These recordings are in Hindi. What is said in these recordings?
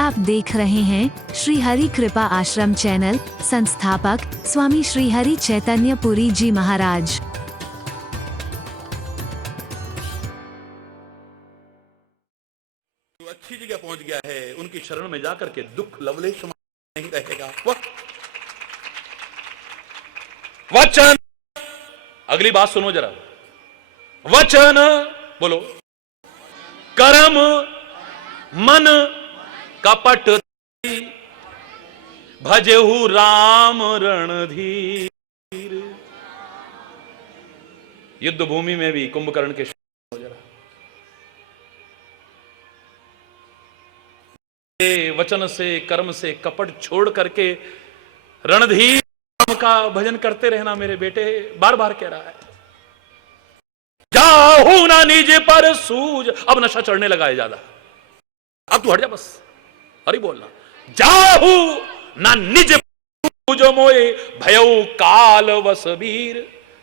आप देख रहे हैं श्री हरि कृपा आश्रम चैनल। संस्थापक स्वामी श्री हरि चैतन्य पुरी जी महाराज। तो अच्छी जगह पहुंच गया है, उनकी शरण में जाकर के दुख लवलेश नहीं रहेगा। वचन, अगली बात सुनो जरा। वचन बोलो, कर्म मन कपट भजेहु राम रणधीर। युद्ध भूमि में भी कुंभकर्ण के हो जरा। वचन से कर्म से कपट छोड़ करके रणधीर राम का भजन करते रहना मेरे बेटे। बार बार कह रहा है, जाहू ना निज पर सूझ। अब नशा चढ़ने लगा है ज्यादा। अब तू हट जा बस, अरे बोलना। जाहू ना निज सूझ मोए भयउ काल वसबीर।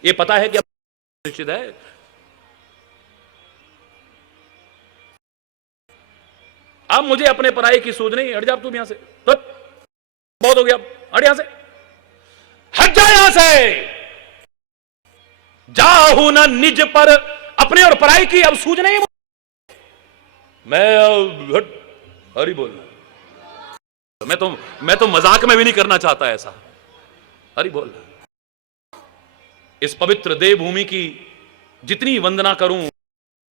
ये पता है कि निश्चित है। अब मुझे अपने पराये की सूझ नहीं। हट जा तू यहां से, बहुत हो गया, हट यहां से, हट जा यहां से। जाहू ना निज पर, अपने और पराये की अब सूझ नहीं। मैं हट, हरी बोलना। मैं तो मजाक में भी नहीं करना चाहता ऐसा। हरी बोल। इस पवित्र देवभूमि की जितनी वंदना करूं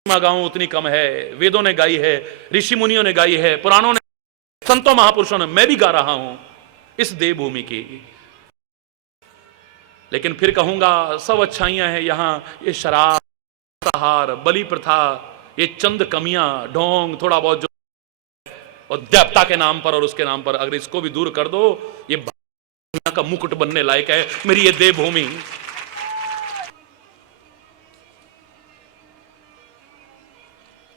गाऊं उतनी कम है। वेदों ने गाई है, ऋषि मुनियों ने गाई है, पुराणों ने, संतों महापुरुषों ने, मैं भी गा रहा हूं इस देवभूमि की। लेकिन फिर कहूंगा सब अच्छाइयां हैं यहां। ये शराब, सहार, बलि प्रथा, ये चंद कमियां, ढोंग, थोड़ा बहुत जो और देवता के नाम पर और उसके नाम पर, अगर इसको भी दूर कर दो, ये दुनिया का मुकुट बनने लायक है मेरी ये देवभूमि।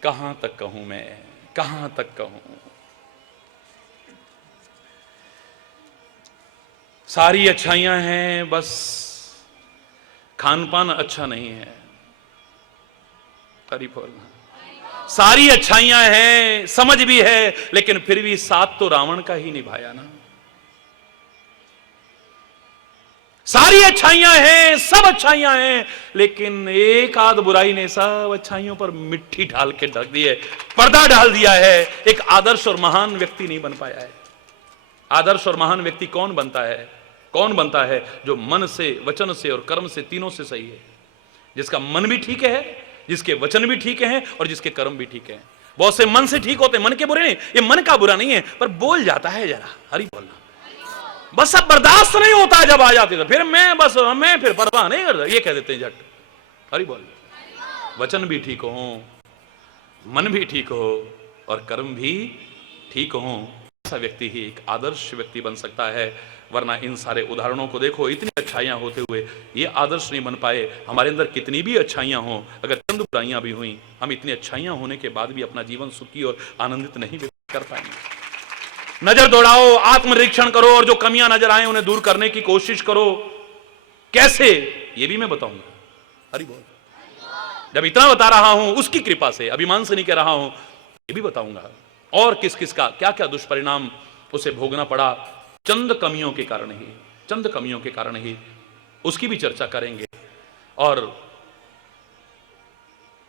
कहां तक कहूं मैं, कहां तक कहूं। सारी अच्छाइयां हैं, बस खान पान अच्छा नहीं है। हरि बोल। सारी अच्छाइयां हैं, समझ भी है, लेकिन फिर भी साथ तो रावण का ही निभाया ना। सारी अच्छाइयां हैं, सब अच्छाइयां हैं, लेकिन एक आध बुराई ने सब अच्छाइयों पर मिट्टी डाल के ढक दी है, पर्दा डाल दिया है। एक आदर्श और महान व्यक्ति नहीं बन पाया है। आदर्श और महान व्यक्ति कौन बनता है? कौन बनता है? जो मन से, वचन से और कर्म से, तीनों से सही है। जिसका मन भी ठीक है, जिसके वचन भी ठीक हैं और जिसके कर्म भी ठीक हैं। बहुत से मन से ठीक होते हैं, मन के बुरे नहीं। ये मन का बुरा नहीं है, पर बोल जाता है जरा। हरि बोलना। बस अब बर्दाश्त नहीं होता जब आ जाती तो फिर मैं फिर परवाह नहीं करता, ये कह देते हैं झट। हरि बोल। वचन भी ठीक हो, मन भी ठीक हो और कर्म भी ठीक हो, ऐसा व्यक्ति ही एक आदर्श व्यक्ति बन सकता है। वरना इन सारे उदाहरणों को देखो, इतनी अच्छाइयां होते हुए ये आदर्श नहीं बन पाए। हमारे अंदर कितनी भी अच्छाइयां हो, अगर चंद बुराइयां भी हुई, हम इतनी अच्छाइयां होने के बाद भी अपना जीवन सुखी और आनंदित नहीं व्यतीत कर पाएंगे। नजर दौड़ाओ, आत्मनिरीक्षण करो और जो कमियां नजर आए उन्हें दूर करने की कोशिश करो। कैसे, ये भी मैं बताऊंगा। हरि बोल। जब इतना बता रहा हूं उसकी कृपा से, अभिमान से नहीं कह रहा हूं, ये भी बताऊंगा और किस किस का क्या क्या दुष्परिणाम उसे भोगना पड़ा चंद कमियों के कारण ही, चंद कमियों के कारण ही, उसकी भी चर्चा करेंगे। और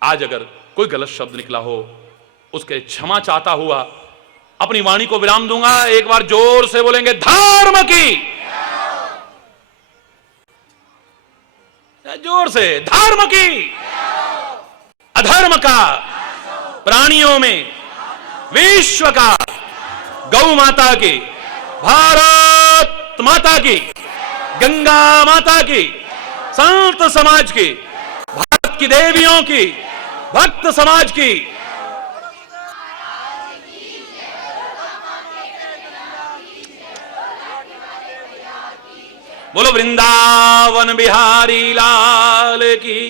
आज अगर कोई गलत शब्द निकला हो, उसके क्षमा चाहता हुआ अपनी वाणी को विराम दूंगा। एक बार जोर से बोलेंगे, धर्म की, जोर से, धर्म की, अधर्म का, प्राणियों में, विश्व का, गौ माता की, भारत माता की, गंगा माता की, संत समाज की, भारत की देवियों की, भक्त समाज की। बोलो वृंदावन बिहारी लाल की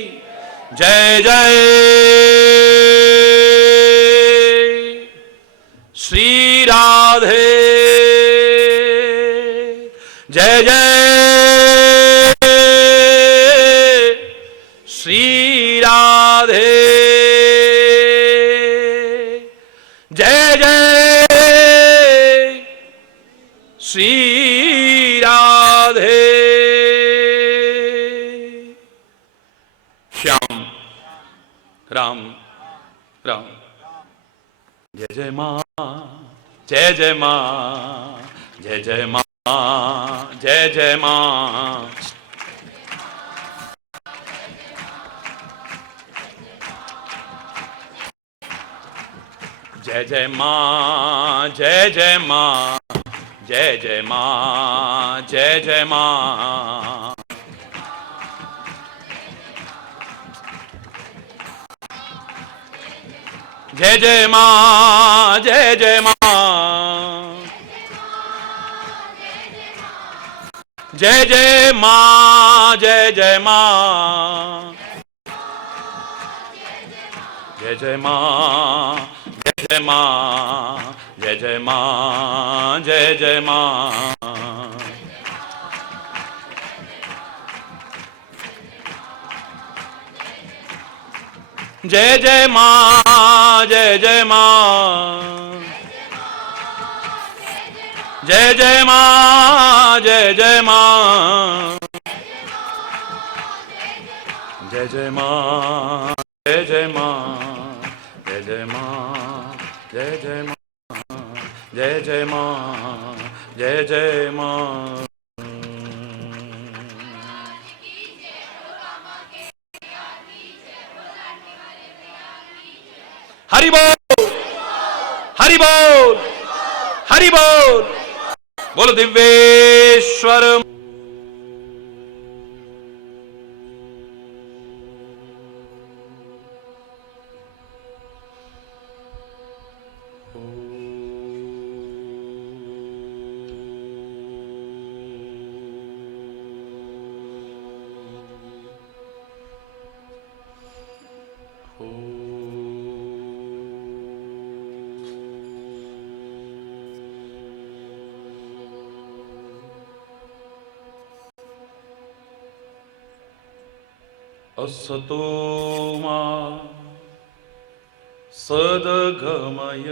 जय जय। श्री राधे जय जय। श्री राधे जय जय। श्री राधे श्याम राम राम। जय जय मां, जय जय मां, जय जय मां, जय जय मां। जय जय मां, जय जय मां, जय जय मां, जय जय मां। जय जय मां, जय जय मां, जय जय मां, जय जय मां, जय जय मां, जय जय मां, जय जय मां, जय जय मां। जय जय मां, जय जय मां, जय जय मां, जय जय मां, जय जय मां, जय जय मां, जय जय मां, जय जय मां, जय जय मां, जय जय मां। हरि बोल, हरि बोल, हरि बोल, बोलो दिव्येश्वर। असतो मा सद्गमय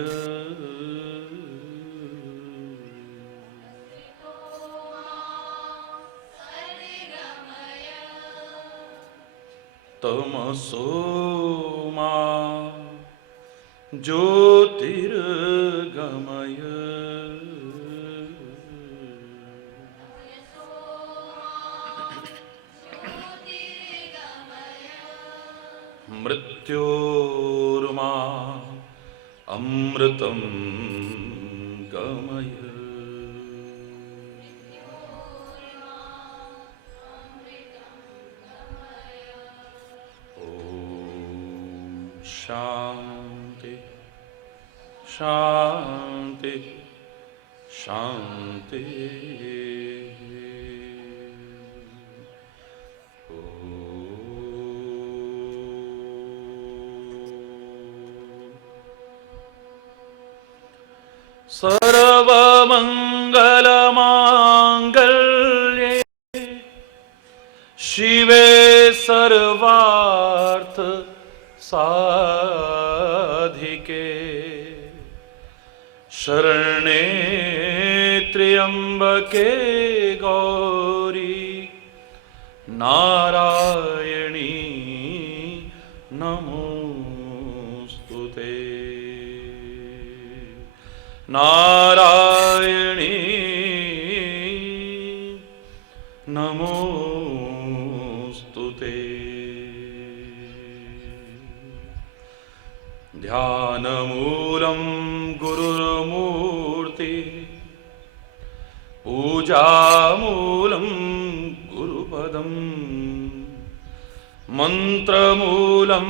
तमसो मा ज्योतिर्गमय। मृत्योर्मा अमृतं गमय। ओम शांति शांति शांति। सर्वमंगलमांगल्ये शिवे सर्वार्थ साधिके शरणे त्र्यंबके गौरी नारायणी नमोस्तुते। नारायणी नमोस्तुते। ध्यानमूलं गुरुर्मूर्ति पूजामूलं गुरुपदं मंत्रमूलं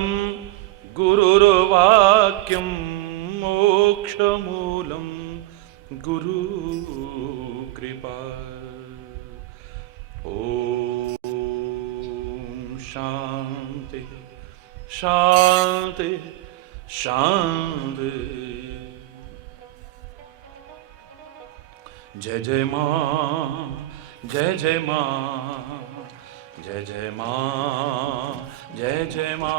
गुरुर्वाक्यं मोक्षमूलं गुरुकृपा। ओम शांति शांति शांति। जय जय मां, जय जय मां, जय जय मां, जय जय मां।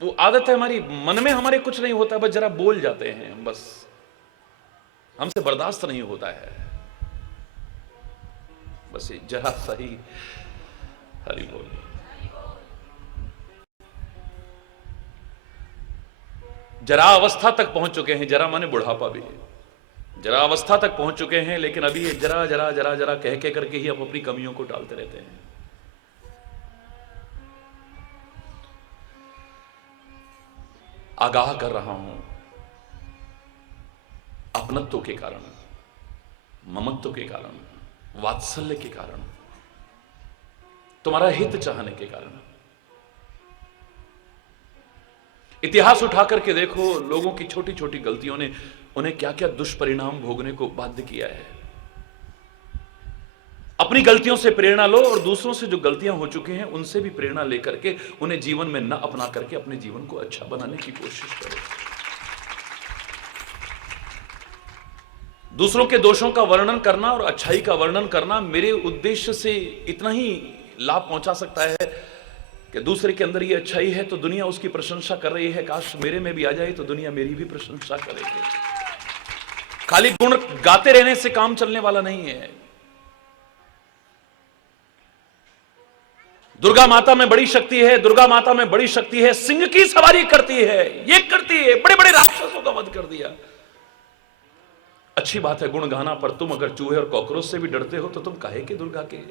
वो आदत है हमारी, मन में हमारे कुछ नहीं होता, बस जरा बोल जाते हैं, बस हमसे बर्दाश्त नहीं होता है, बस ये जरा सही। हरि बोल। जरा अवस्था तक पहुंच चुके हैं, जरा माने बुढ़ापा भी, जरा अवस्था तक पहुंच चुके हैं, लेकिन अभी ये जरा जरा जरा जरा कह के करके ही आप अपनी कमियों को टालते रहते हैं। आगाह कर रहा हूं, अपनत्व के कारण, ममत्व के कारण, वात्सल्य के कारण, तुम्हारा हित चाहने के कारण। इतिहास उठा करके देखो, लोगों की छोटी छोटी गलतियों ने उन्हें क्या क्या दुष्परिणाम भोगने को बाध्य किया है। अपनी गलतियों से प्रेरणा लो और दूसरों से जो गलतियां हो चुकी हैं उनसे भी प्रेरणा लेकर के उन्हें जीवन में न अपना करके अपने जीवन को अच्छा बनाने की कोशिश करो। दूसरों के दोषों का वर्णन करना और अच्छाई का वर्णन करना मेरे उद्देश्य से इतना ही लाभ पहुंचा सकता है कि दूसरे के अंदर ये अच्छाई है तो दुनिया उसकी प्रशंसा कर रही है, काश मेरे में भी आ जाए तो दुनिया मेरी भी प्रशंसा करेगी। खाली गुण गाते रहने से काम चलने वाला नहीं है। दुर्गा माता में बड़ी शक्ति है, दुर्गा माता में बड़ी शक्ति है, सिंह की सवारी करती है, ये करती है, बड़े बड़े राक्षसों का वध कर दिया। अच्छी बात है गुण गाना, पर तुम अगर चूहे और कॉकरोच से भी डरते हो तो तुम काहे के दुर्गा के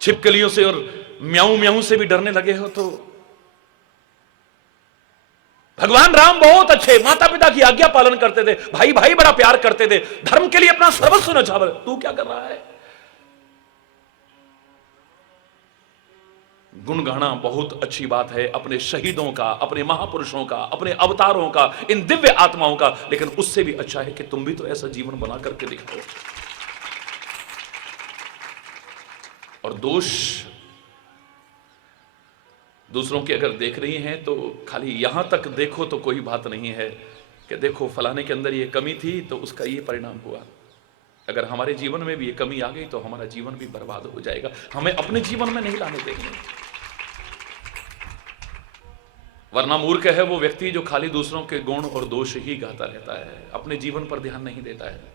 छिपकलियों से और म्याऊ म्याऊ से भी डरने लगे हो? तो भगवान राम बहुत अच्छे, माता पिता की आज्ञा पालन करते थे, भाई भाई बड़ा प्यार करते थे, धर्म के लिए अपना सर्वस्व न्यौछावर। तू क्या कर रहा है? गुण गाना बहुत अच्छी बात है, अपने शहीदों का, अपने महापुरुषों का, अपने अवतारों का, इन दिव्य आत्माओं का, लेकिन उससे भी अच्छा है कि तुम भी तो ऐसा जीवन बना करके दिखाओ। और दोष दूसरों के अगर देख रही हैं तो खाली यहां तक देखो तो कोई बात नहीं है कि देखो फलाने के अंदर ये कमी थी तो उसका ये परिणाम हुआ। अगर हमारे जीवन में भी ये कमी आ गई तो हमारा जीवन भी बर्बाद हो जाएगा। हमें अपने जीवन में नहीं लाने देंगे, वरना मूर्ख है वो व्यक्ति जो खाली दूसरों के गुण और दोष ही गाता रहता है, अपने जीवन पर ध्यान नहीं देता है।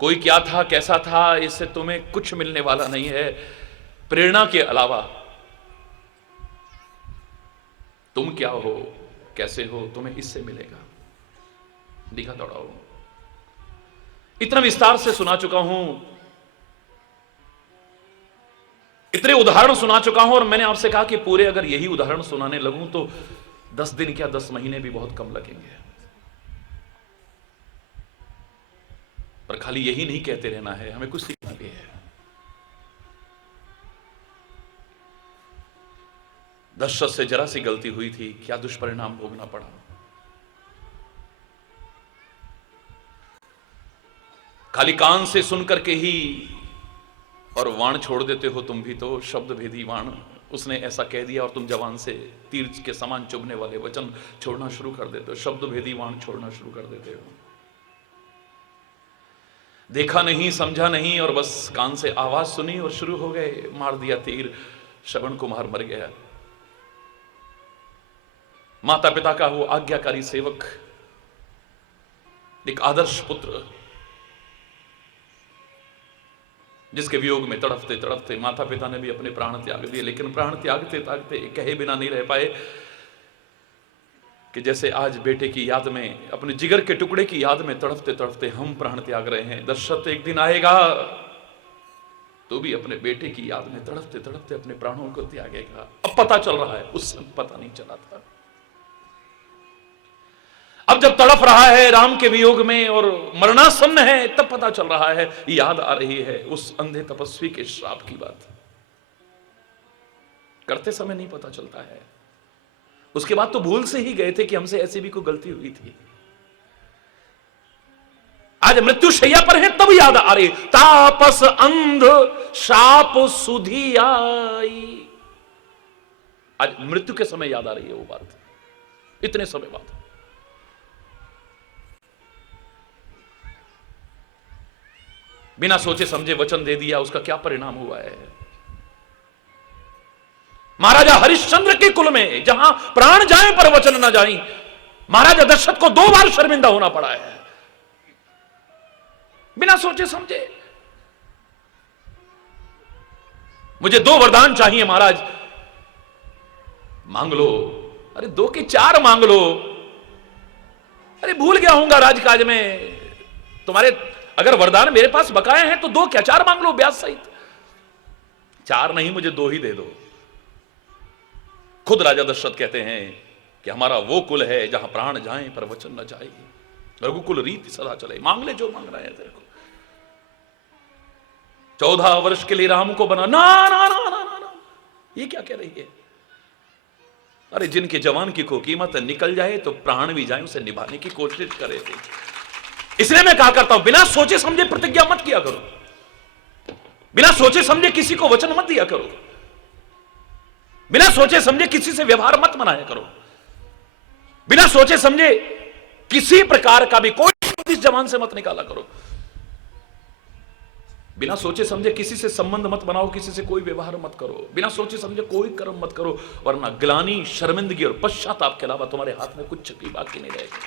कोई क्या था, कैसा था, इससे तुम्हें कुछ मिलने वाला नहीं है प्रेरणा के अलावा। तुम क्या हो, कैसे हो, तुम्हें इससे मिलेगा। दिखा दौड़ाओ। इतना विस्तार से सुना चुका हूं, इतने उदाहरण सुना चुका हूं, और मैंने आपसे कहा कि पूरे अगर यही उदाहरण सुनाने लगूं तो 10 दिन क्या 10 महीने भी बहुत कम लगेंगे। पर खाली यही नहीं कहते रहना है, हमें कुछ सीखना भी है। 10 से जरा सी गलती हुई थी, क्या दुष्परिणाम भोगना पड़ा। खाली कान से सुन करके ही और वाण छोड़ देते हो तुम भी तो, शब्द भेदी वाण। उसने ऐसा कह दिया और तुम जवान से तीर के समान चुभने वाले वचन छोड़ना शुरू कर देते हो, शब्द भेदी वाण छोड़ना शुरू कर देते हो। देखा नहीं, समझा नहीं, और बस कान से आवाज सुनी और शुरू हो गए, मार दिया तीर, श्रवण कुमार मर गया। माता पिता का वो आज्ञाकारी सेवक, एक आदर्श पुत्र, जिसके वियोग में तड़पते तड़पते माता पिता ने भी अपने प्राण त्याग दिए, लेकिन प्राण त्यागते त्यागते कहे बिना नहीं रह पाए कि जैसे आज बेटे की याद में, अपने जिगर के टुकड़े की याद में तड़पते तड़पते हम प्राण त्याग रहे हैं। दशरथ एक दिन आएगा तो भी अपने बेटे की याद में तड़पते तड़पते अपने प्राणों को त्यागेगा। अब पता चल रहा है, उस समय पता नहीं चला था। अब जब तड़प रहा है राम के वियोग में और मरणासन्न है, तब पता चल रहा है, याद आ रही है उस अंधे तपस्वी के श्राप की बात। करते समय नहीं पता चलता है, उसके बाद तो भूल से ही गए थे कि हमसे ऐसी भी कोई गलती हुई थी। आज मृत्यु शैया पर है तब याद आ रही, तापस अंध शाप सुधी आई। आज मृत्यु के समय याद आ रही है वो बात, इतने समय बाद। बिना सोचे समझे वचन दे दिया, उसका क्या परिणाम हुआ है। महाराजा हरिश्चंद्र के कुल में जहां प्राण जाए पर वचन न जाए, महाराजा दशरथ को 2 बार शर्मिंदा होना पड़ा है बिना सोचे समझे। मुझे 2 वरदान चाहिए महाराज, मांग लो। अरे 2 के 4 मांग लो। अरे भूल गया हूंगा राजकाज में, तुम्हारे अगर वरदान मेरे पास बकाए हैं तो 2 क्या 4 मांग लो ब्याज सहित। 4 नहीं, मुझे 2 ही दे दो। खुद राजा दशरथ कहते हैं कि हमारा वो कुल है जहां प्राण जाए पर वचन न जाए, रघुकुल रीति सदा चले। मांग ले जो मांग रहे हैं तेरे को। 14 वर्ष के लिए राम को बना। ना ना ना ना ना, ना। ये क्या कह रही है? अरे जिनके जवान की को कीमत निकल जाए तो प्राण भी जाए उसे निभाने की कोशिश करे थे। इसलिए मैं कहा करता हूं बिना सोचे समझे प्रतिज्ञा मत किया करो, बिना सोचे समझे किसी को वचन मत दिया करो, बिना सोचे समझे किसी से व्यवहार मत बनाया करो, बिना सोचे समझे किसी प्रकार का भी कोई इस जबान से मत निकाला करो, बिना सोचे समझे किसी से संबंध मत बनाओ, किसी से कोई व्यवहार मत करो, बिना सोचे समझे कोई कर्म मत करो, वरना ग्लानि, शर्मिंदगी और पश्चाताप के अलावा तुम्हारे हाथ में कुछ भी बाकी नहीं रहेगा।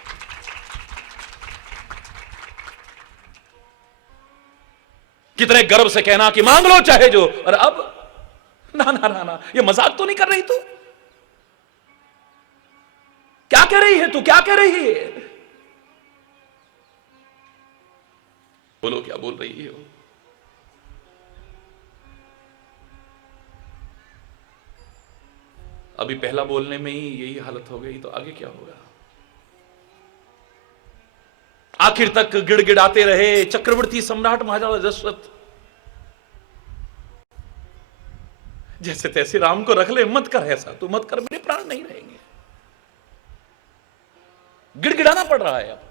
कितने गर्व से कहना कि मांग लो चाहे जो, और अब ना ना ना ना, ये मजाक तो नहीं कर रही तू? क्या कह रही है तू? क्या कह रही है? बोलो क्या बोल रही हो? अभी पहला बोलने में ही यही हालत हो गई तो आगे क्या होगा? आखिर तक गिड़गिड़ाते रहे चक्रवर्ती सम्राट महाराजा दशरथ। जैसे तैसे राम को रख ले, मत कर ऐसा, तू मत कर, मेरे प्राण नहीं रहेंगे। गिड़गिड़ाना पड़ रहा है। अब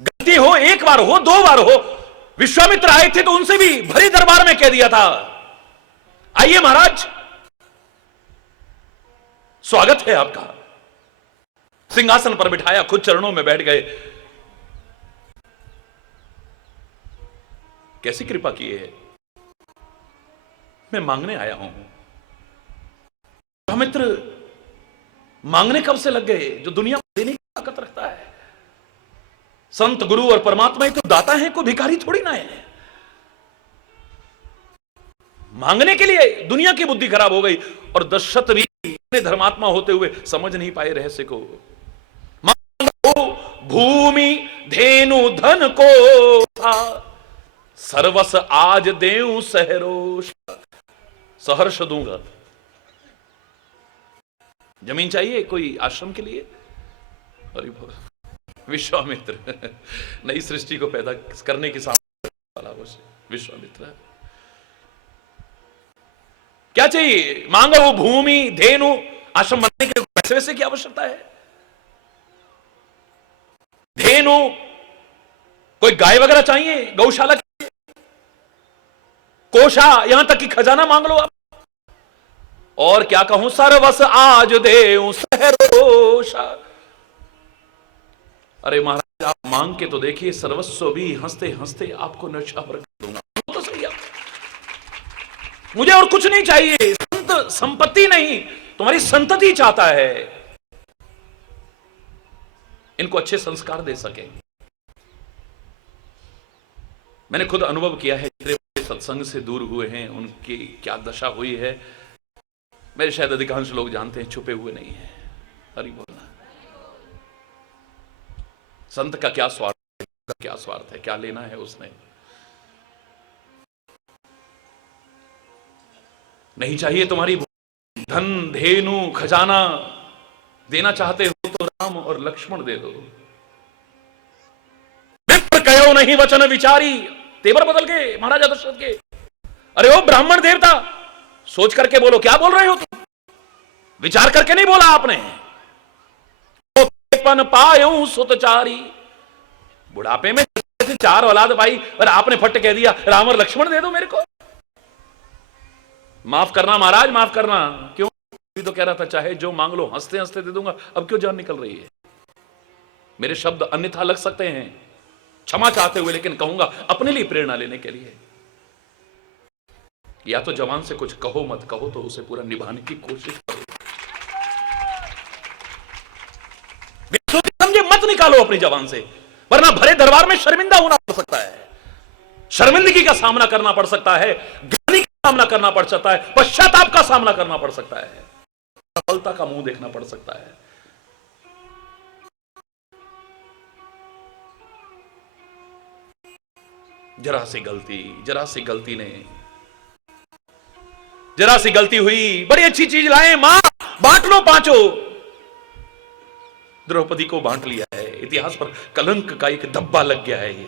गलती हो, 1 बार हो, 2 बार हो। विश्वामित्र आए थे तो उनसे भी भरे दरबार में कह दिया था, आइए महाराज, स्वागत है आपका। सिंहासन पर बिठाया, खुद चरणों में बैठ गए। कैसी कृपा की है? मैं मांगने आया हूं। विश्वामित्र मांगने कब से लग गए? जो दुनिया में देने की ताकत रखता है। संत, गुरु और परमात्मा ही तो दाता है, कोई भिखारी थोड़ी ना है। मांगने के लिए दुनिया की बुद्धि खराब हो गई। और दशरथ भी इतने धर्मात्मा होते हुए समझ नहीं पाए रहस्य को। मांगो भूमि धेनु धन को था, सर्वस आज देऊं सहरोष। सहर्ष दूंगा। जमीन चाहिए कोई आश्रम के लिए? अरे विश्वामित्र नई सृष्टि को पैदा करने की सामर्थ्य वाला विश्वामित्र। क्या चाहिए? मांगो वो भूमि धेनु। आश्रम बनने के लिए पैसे वैसे की आवश्यकता है? धेनु, कोई गाय वगैरह चाहिए? गौशाला चाहिए? कोषा, यहां तक कि खजाना मांग लो आप। और क्या कहूं? सर्वस आज देऊं सहरोषा। अरे महाराज आप मांग के तो देखिए, सर्वस्व भी हंसते हंसते आपको न्यौछावर कर दूंगा। तो सही है, मुझे और कुछ नहीं चाहिए। संत संपत्ति नहीं, तुम्हारी संतति चाहता है। इनको अच्छे संस्कार दे सके। मैंने खुद अनुभव किया है, जितने सत्संग से दूर हुए हैं उनकी क्या दशा हुई है, मेरे शायद अधिकांश लोग जानते हैं, छुपे हुए नहीं है। हरि बोलना। संत का क्या स्वार्थ है, क्या स्वार्थ है, क्या लेना है उसने? नहीं चाहिए तुम्हारी धन, धेनु, खजाना। देना चाहते हो तो राम और लक्ष्मण दे दो। विप्र कहो नहीं वचन विचारी। तेवर बदल गए महाराजा दशरथ के। अरे ओ ब्राह्मण देवता, सोच करके बोलो, क्या बोल रहे हो तुम? विचार करके नहीं बोला आपने। पन पायूं सुतचारी। बुढ़ापे में 4 औलाद पाई और आपने फट कह दिया राम और लक्ष्मण दे दो मेरे को। माफ करना महाराज, माफ करना। क्यों? तो कह रहा था चाहे जो मांग लो, हंसते हंसते दे दूंगा। अब क्यों जान निकल रही है? मेरे शब्द अन्यथा लग सकते हैं, क्षमा चाहते हुए, लेकिन कहूंगा अपने लिए प्रेरणा लेने के लिए। या तो जवान से कुछ कहो मत कहो, तो उसे पूरा निभाने की कोशिश करो। सोचे समझे मत निकालो अपनी जवान से, वरना भरे दरबार में शर्मिंदा होना पड़ सकता है, शर्मिंदगी का सामना करना पड़ सकता है, ग्लानि का सामना करना पड़ सकता है, पश्चाताप का सामना करना पड़ सकता है, सफलता का मुंह देखना पड़ सकता है। जरा सी गलती हुई, बड़ी अच्छी चीज लाए मां, बांट लो पांचों। द्रौपदी को बांट लिया है, इतिहास पर कलंक का एक धब्बा लग गया है। ये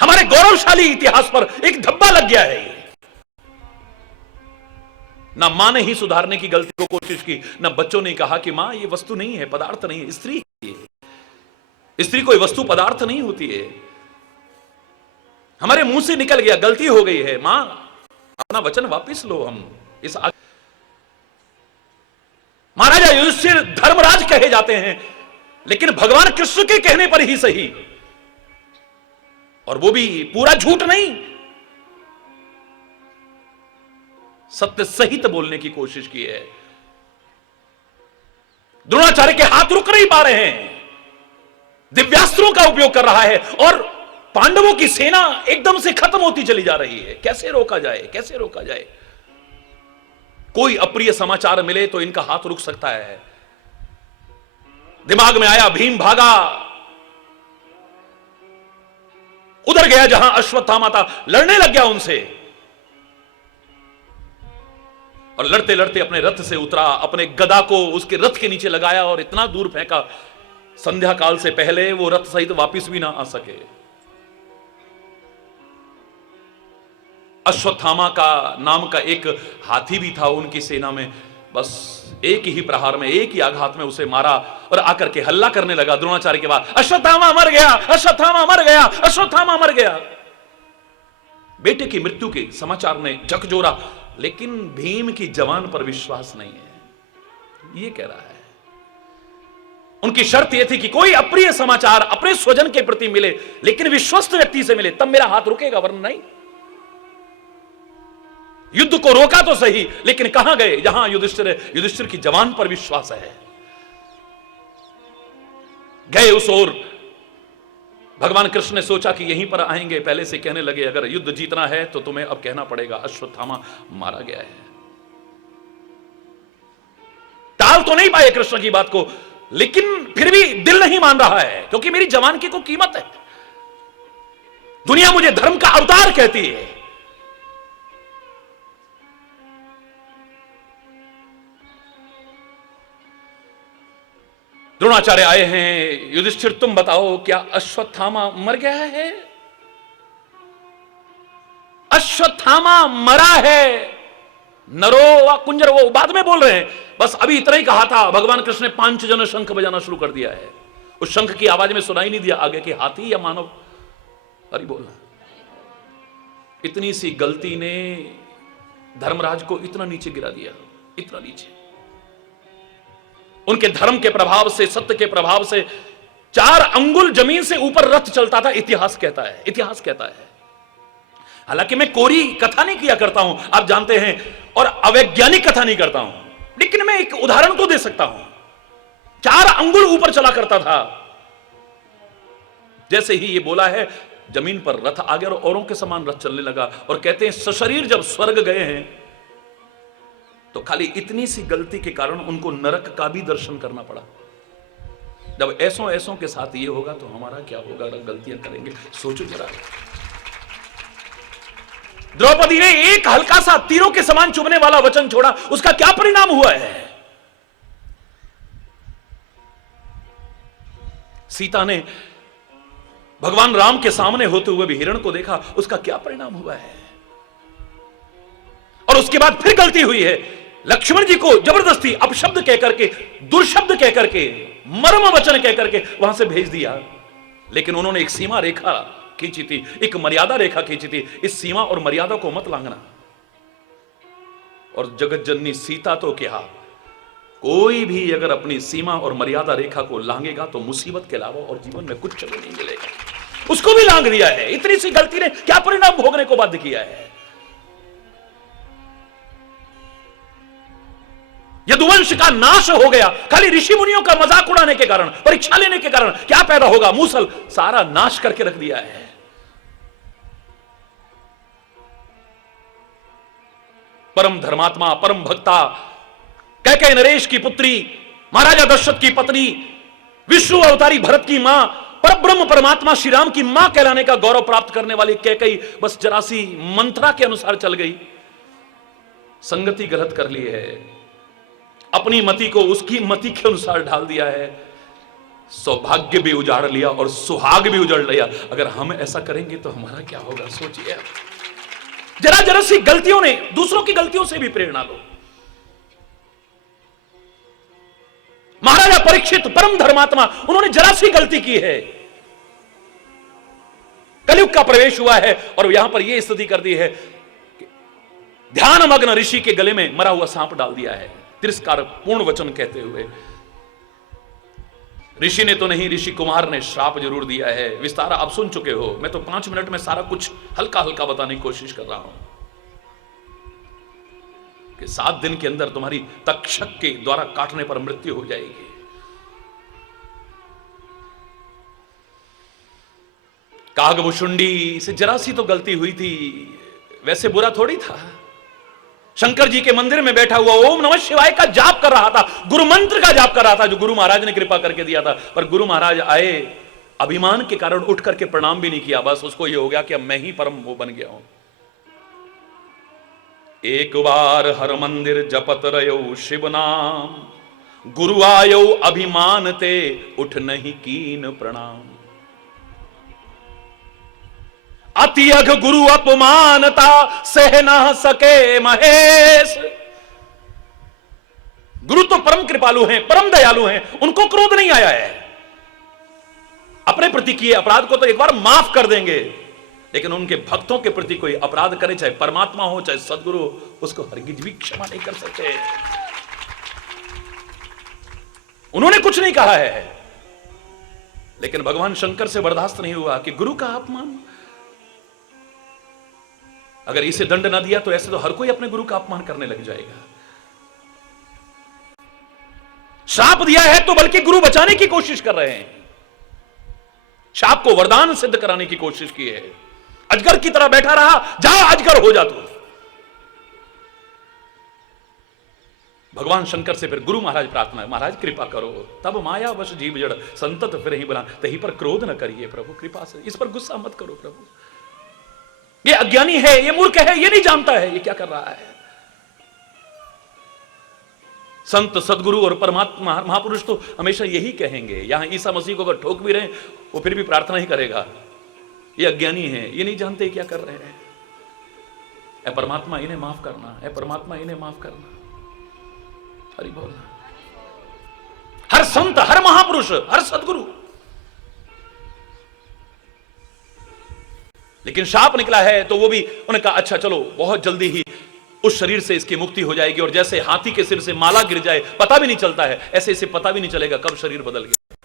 हमारे गौरवशाली इतिहास पर एक धब्बा लग गया है। ना मां ने ही सुधारने की गलती को कोशिश की, ना बच्चों ने कहा कि मां ये वस्तु नहीं है, पदार्थ नहीं है, स्त्री है। स्त्री कोई वस्तु पदार्थ नहीं होती है। हमारे मुंह से निकल गया, गलती हो गई है, मां अपना वचन वापस लो। हम इस महाराजा युधिष्ठिर धर्मराज कहे जाते हैं, लेकिन भगवान कृष्ण के कहने पर ही सही, और वो भी पूरा झूठ नहीं, सत्य सहित बोलने की कोशिश की है। द्रोणाचार्य के हाथ रुक नहीं पा रहे हैं, दिव्यास्त्रों का उपयोग कर रहा है, और पांडवों की सेना एकदम से खत्म होती चली जा रही है। कैसे रोका जाए, कैसे रोका जाए? कोई अप्रिय समाचार मिले तो इनका हाथ रुक सकता है। दिमाग में आया, भीम भागा, उधर गया जहां अश्वत्थामा था, लड़ने लग गया उनसे, और लड़ते लड़ते अपने रथ से उतरा, अपने गदा को उसके रथ के नीचे लगाया और इतना दूर फेंका, संध्या काल से पहले वो रथ सहित वापिस भी ना आ सके। अश्वत्थामा का नाम का एक हाथी भी था उनकी सेना में, बस एक ही प्रहार में, एक ही आघात में उसे मारा, और आकर के हल्ला करने लगा द्रोणाचार्य के बाद, अश्वत्थामा मर गया, अश्वत्थामा मर गया, अश्वत्थामा मर गया। बेटे की मृत्यु के समाचार ने झकझोरा, लेकिन भीम की जवान पर विश्वास नहीं है, ये कह रहा है। उनकी शर्त यह थी कि कोई अप्रिय समाचार अपने स्वजन के प्रति मिले, लेकिन विश्वस्त व्यक्ति से मिले, तब मेरा हाथ रुकेगा, वरना नहीं। युद्ध को रोका तो सही, लेकिन कहां गए? जहां युधिष्ठिर है, युधिष्ठिर की जवान पर विश्वास है। गए उस ओर। भगवान कृष्ण ने सोचा कि यहीं पर आएंगे, पहले से कहने लगे, अगर युद्ध जीतना है तो तुम्हें अब कहना पड़ेगा अश्वत्थामा मारा गया है। टाल तो नहीं पाए कृष्ण की बात को, लेकिन फिर भी दिल नहीं मान रहा है, क्योंकि मेरी जवान की को कीमत है। दुनिया मुझे धर्म का अवतार कहती है। द्रोणाचार्य आए हैं, युधिष्ठिर तुम बताओ, क्या अश्वत्थामा मर गया है? अश्वत्थामा मरा है, नरो व कुंजर, वो बाद में बोल रहे हैं, बस अभी इतना ही कहा था। भगवान कृष्ण ने 5 जन शंख बजाना शुरू कर दिया है। उस शंख की आवाज में सुनाई नहीं दिया आगे कि हाथी या मानव। अरे बोलना, इतनी सी गलती ने धर्मराज को इतना नीचे गिरा दिया, इतना नीचे। उनके धर्म के प्रभाव से, सत्य के प्रभाव से 4 अंगुल जमीन से ऊपर रथ चलता था, इतिहास कहता है, इतिहास कहता है। हालांकि मैं कोरी कथा नहीं किया करता हूं, आप जानते हैं, और अवैज्ञानिक कथा नहीं करता हूं, लेकिन मैं एक उदाहरण तो दे सकता हूं। 4 अंगुल ऊपर चला करता था। जैसे ही ये बोला है, जमीन पर रथ आ गया और औरों के समान रथ चलने लगा। और कहते हैं सशरीर जब स्वर्ग गए हैं, तो खाली इतनी सी गलती के कारण उनको नरक का भी दर्शन करना पड़ा। जब ऐसों ऐसों के साथ ये होगा तो हमारा क्या होगा अगर गलतियां करेंगे? सोचो जरा। द्रौपदी ने एक हल्का सा तीरों के समान चुभने वाला वचन छोड़ा, उसका क्या परिणाम हुआ है? सीता ने भगवान राम के सामने होते हुए भी हिरण को देखा, उसका क्या परिणाम हुआ है? और उसके बाद फिर गलती हुई है। लक्ष्मण जी को जबरदस्ती अपशब्द कहकर के, दुर्शब्द कहकर के, मर्म वचन कहकर के वहां से भेज दिया। लेकिन उन्होंने एक सीमा रेखा खींची थी, एक मर्यादा रेखा खींची थी। इस सीमा और मर्यादा को मत लांघना। और जगत जननी सीता तो क्या, कोई भी अगर अपनी सीमा और मर्यादा रेखा को लांघेगा तो मुसीबत के अलावा और जीवन में कुछ चलो नहीं मिलेगा। उसको भी लांग दिया है। इतनी सी गलती ने क्या परिणाम भोगने को बाध्य किया है। यदुवंश का नाश हो गया खाली ऋषि मुनियों का मजाक उड़ाने के कारण, परीक्षा लेने के कारण। क्या पैदा होगा? मूसल सारा नाश करके रख दिया है। परम धर्मात्मा, परम भक्ता, कैकेयी नरेश की पुत्री, महाराजा दशरथ की पत्नी, विष्णु अवतारी भरत की मां, परब्रह्म परमात्मा श्री राम की मां कहलाने का गौरव प्राप्त करने वाली कैकेयी बस जरा सी मंत्रा के अनुसार चल गई। संगति गलत कर ली है, अपनी मति को उसकी मति के अनुसार ढाल दिया है, सौभाग्य भी उजाड़ लिया और सुहाग भी उजाड़ लिया। अगर हम ऐसा करेंगे तो हमारा क्या होगा? सोचिए। जरा जरा सी गलतियों ने, दूसरों की गलतियों से भी प्रेरणा लो। महाराजा परीक्षित परम धर्मात्मा, उन्होंने जरा सी गलती की है, कलयुग का प्रवेश हुआ है और यहां पर यह स्थिति कर दी है, ध्यान मग्न ऋषि के गले में मरा हुआ सांप डाल दिया है, तिरस्कार पूर्ण वचन कहते हुए। ऋषि ने तो नहीं, ऋषि कुमार ने श्राप जरूर दिया है। विस्तार आप सुन चुके हो। मैं तो 5 मिनट में सारा कुछ हल्का हल्का बताने की कोशिश कर रहा हूं कि 7 दिन के अंदर तुम्हारी तक्षक के द्वारा काटने पर मृत्यु हो जाएगी। कागभुशुंडी से जरा सी तो गलती हुई थी, वैसे बुरा थोड़ी था। शंकर जी के मंदिर में बैठा हुआ ओम नमः शिवाय का जाप कर रहा था, गुरु मंत्र का जाप कर रहा था, जो गुरु महाराज ने कृपा करके दिया था। पर गुरु महाराज आए, अभिमान के कारण उठ करके प्रणाम भी नहीं किया। बस उसको यह हो गया कि अब मैं ही परम वो बन गया हूं। एक बार हर मंदिर जपत रयो शिव नाम, गुरु आयो अभिमान ते उठ नहीं कीन प्रणाम। अति अघ गुरु अपमानता सह ना सके महेश। गुरु तो परम कृपालु हैं, परम दयालु हैं, उनको क्रोध नहीं आया है। अपने प्रति किए अपराध को तो एक बार माफ कर देंगे, लेकिन उनके भक्तों के प्रति कोई अपराध करे, चाहे परमात्मा हो चाहे सदगुरु, उसको हरगिज भी क्षमा नहीं कर सकते। उन्होंने कुछ नहीं कहा है, लेकिन भगवान शंकर से बर्दाश्त नहीं हुआ कि गुरु का अपमान। अगर इसे दंड ना दिया तो ऐसे तो हर कोई अपने गुरु का अपमान करने लग जाएगा। शाप दिया है तो बल्कि गुरु बचाने की कोशिश कर रहे हैं, शाप को वरदान सिद्ध कराने की कोशिश की है। अजगर की तरह बैठा रहा, जा अजगर हो जा तू। भगवान शंकर से फिर गुरु महाराज प्रार्थना, महाराज कृपा करो, तब माया वश जीव जड़ संतत फिर ही बना, तही पर क्रोध न करिए प्रभु, कृपा से इस पर गुस्सा मत करो प्रभु। ये अज्ञानी है, ये मूर्ख है, ये नहीं जानता है ये क्या कर रहा है। संत सदगुरु और परमात्मा महापुरुष तो हमेशा यही कहेंगे। यहां ईसा मसीह को अगर ठोक भी रहे वो फिर भी प्रार्थना ही करेगा, ये अज्ञानी है, ये नहीं जानते क्या कर रहे हैं। ऐ परमात्मा इन्हें माफ करना, ऐ परमात्मा इन्हें माफ करना। हरि बोलना। हर संत, हर महापुरुष, हर सदगुरु, लेकिन शाप निकला है तो वो भी उन्होंने कहा अच्छा चलो बहुत जल्दी ही उस शरीर से इसकी मुक्ति हो जाएगी, और जैसे हाथी के सिर से माला गिर जाए पता भी नहीं चलता है, ऐसे इसे पता भी नहीं चलेगा कब शरीर बदल गया।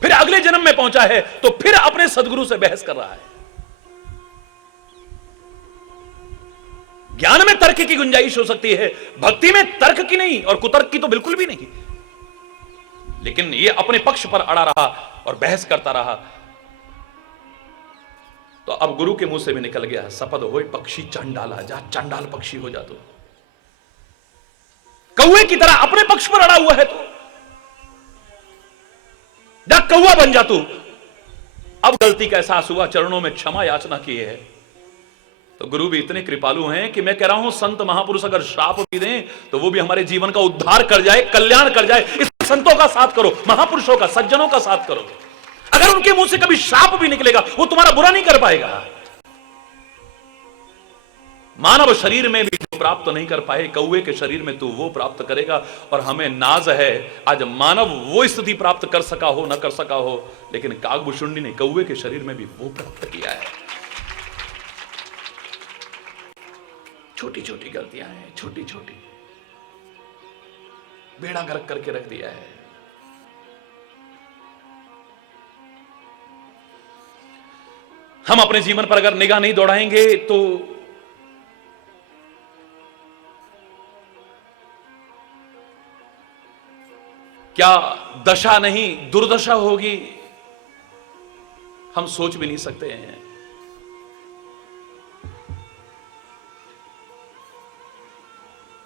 फिर अगले जन्म में पहुंचा है तो फिर अपने सदगुरु से बहस कर रहा है। ज्ञान में तर्क की गुंजाइश हो सकती है, भक्ति में तर्क की नहीं और कुतर्क की तो बिल्कुल भी नहीं। लेकिन ये अपने पक्ष पर अड़ा रहा और बहस करता रहा। तो अब गुरु के मुंह से भी निकल गया, सपद होए पक्षी चंडाला, जा चंडाल पक्षी हो जा तू, कौवे की तरह अपने पक्ष पर अड़ा हुआ है तू, जा कौवा बन जा तू। अब गलती का एहसास हुआ, चरणों में क्षमा याचना की है। तो गुरु भी इतने कृपालु हैं कि मैं कह रहा हूं संत महापुरुष अगर श्राप भी दें तो वो भी हमारे जीवन का उद्धार कर जाए, कल्याण कर जाए। इस संतों का साथ करो, महापुरुषों का, सज्जनों का साथ करो। अगर उनके मुंह से कभी श्राप भी निकलेगा वो तुम्हारा बुरा नहीं कर पाएगा। मानव शरीर में भी जो प्राप्त नहीं कर पाए कौवे के शरीर में तू वो प्राप्त करेगा। और हमें नाज है आज मानव वो स्थिति प्राप्त कर सका हो न कर सका हो, लेकिन कागभुशुंडी ने कौवे के शरीर में भी वो प्राप्त किया है। छोटी छोटी गलतियां हैं, छोटी छोटी, बेड़ा गर्क करके रख दिया है। हम अपने जीवन पर अगर निगाह नहीं दौड़ाएंगे तो क्या दशा नहीं दुर्दशा होगी, हम सोच भी नहीं सकते हैं।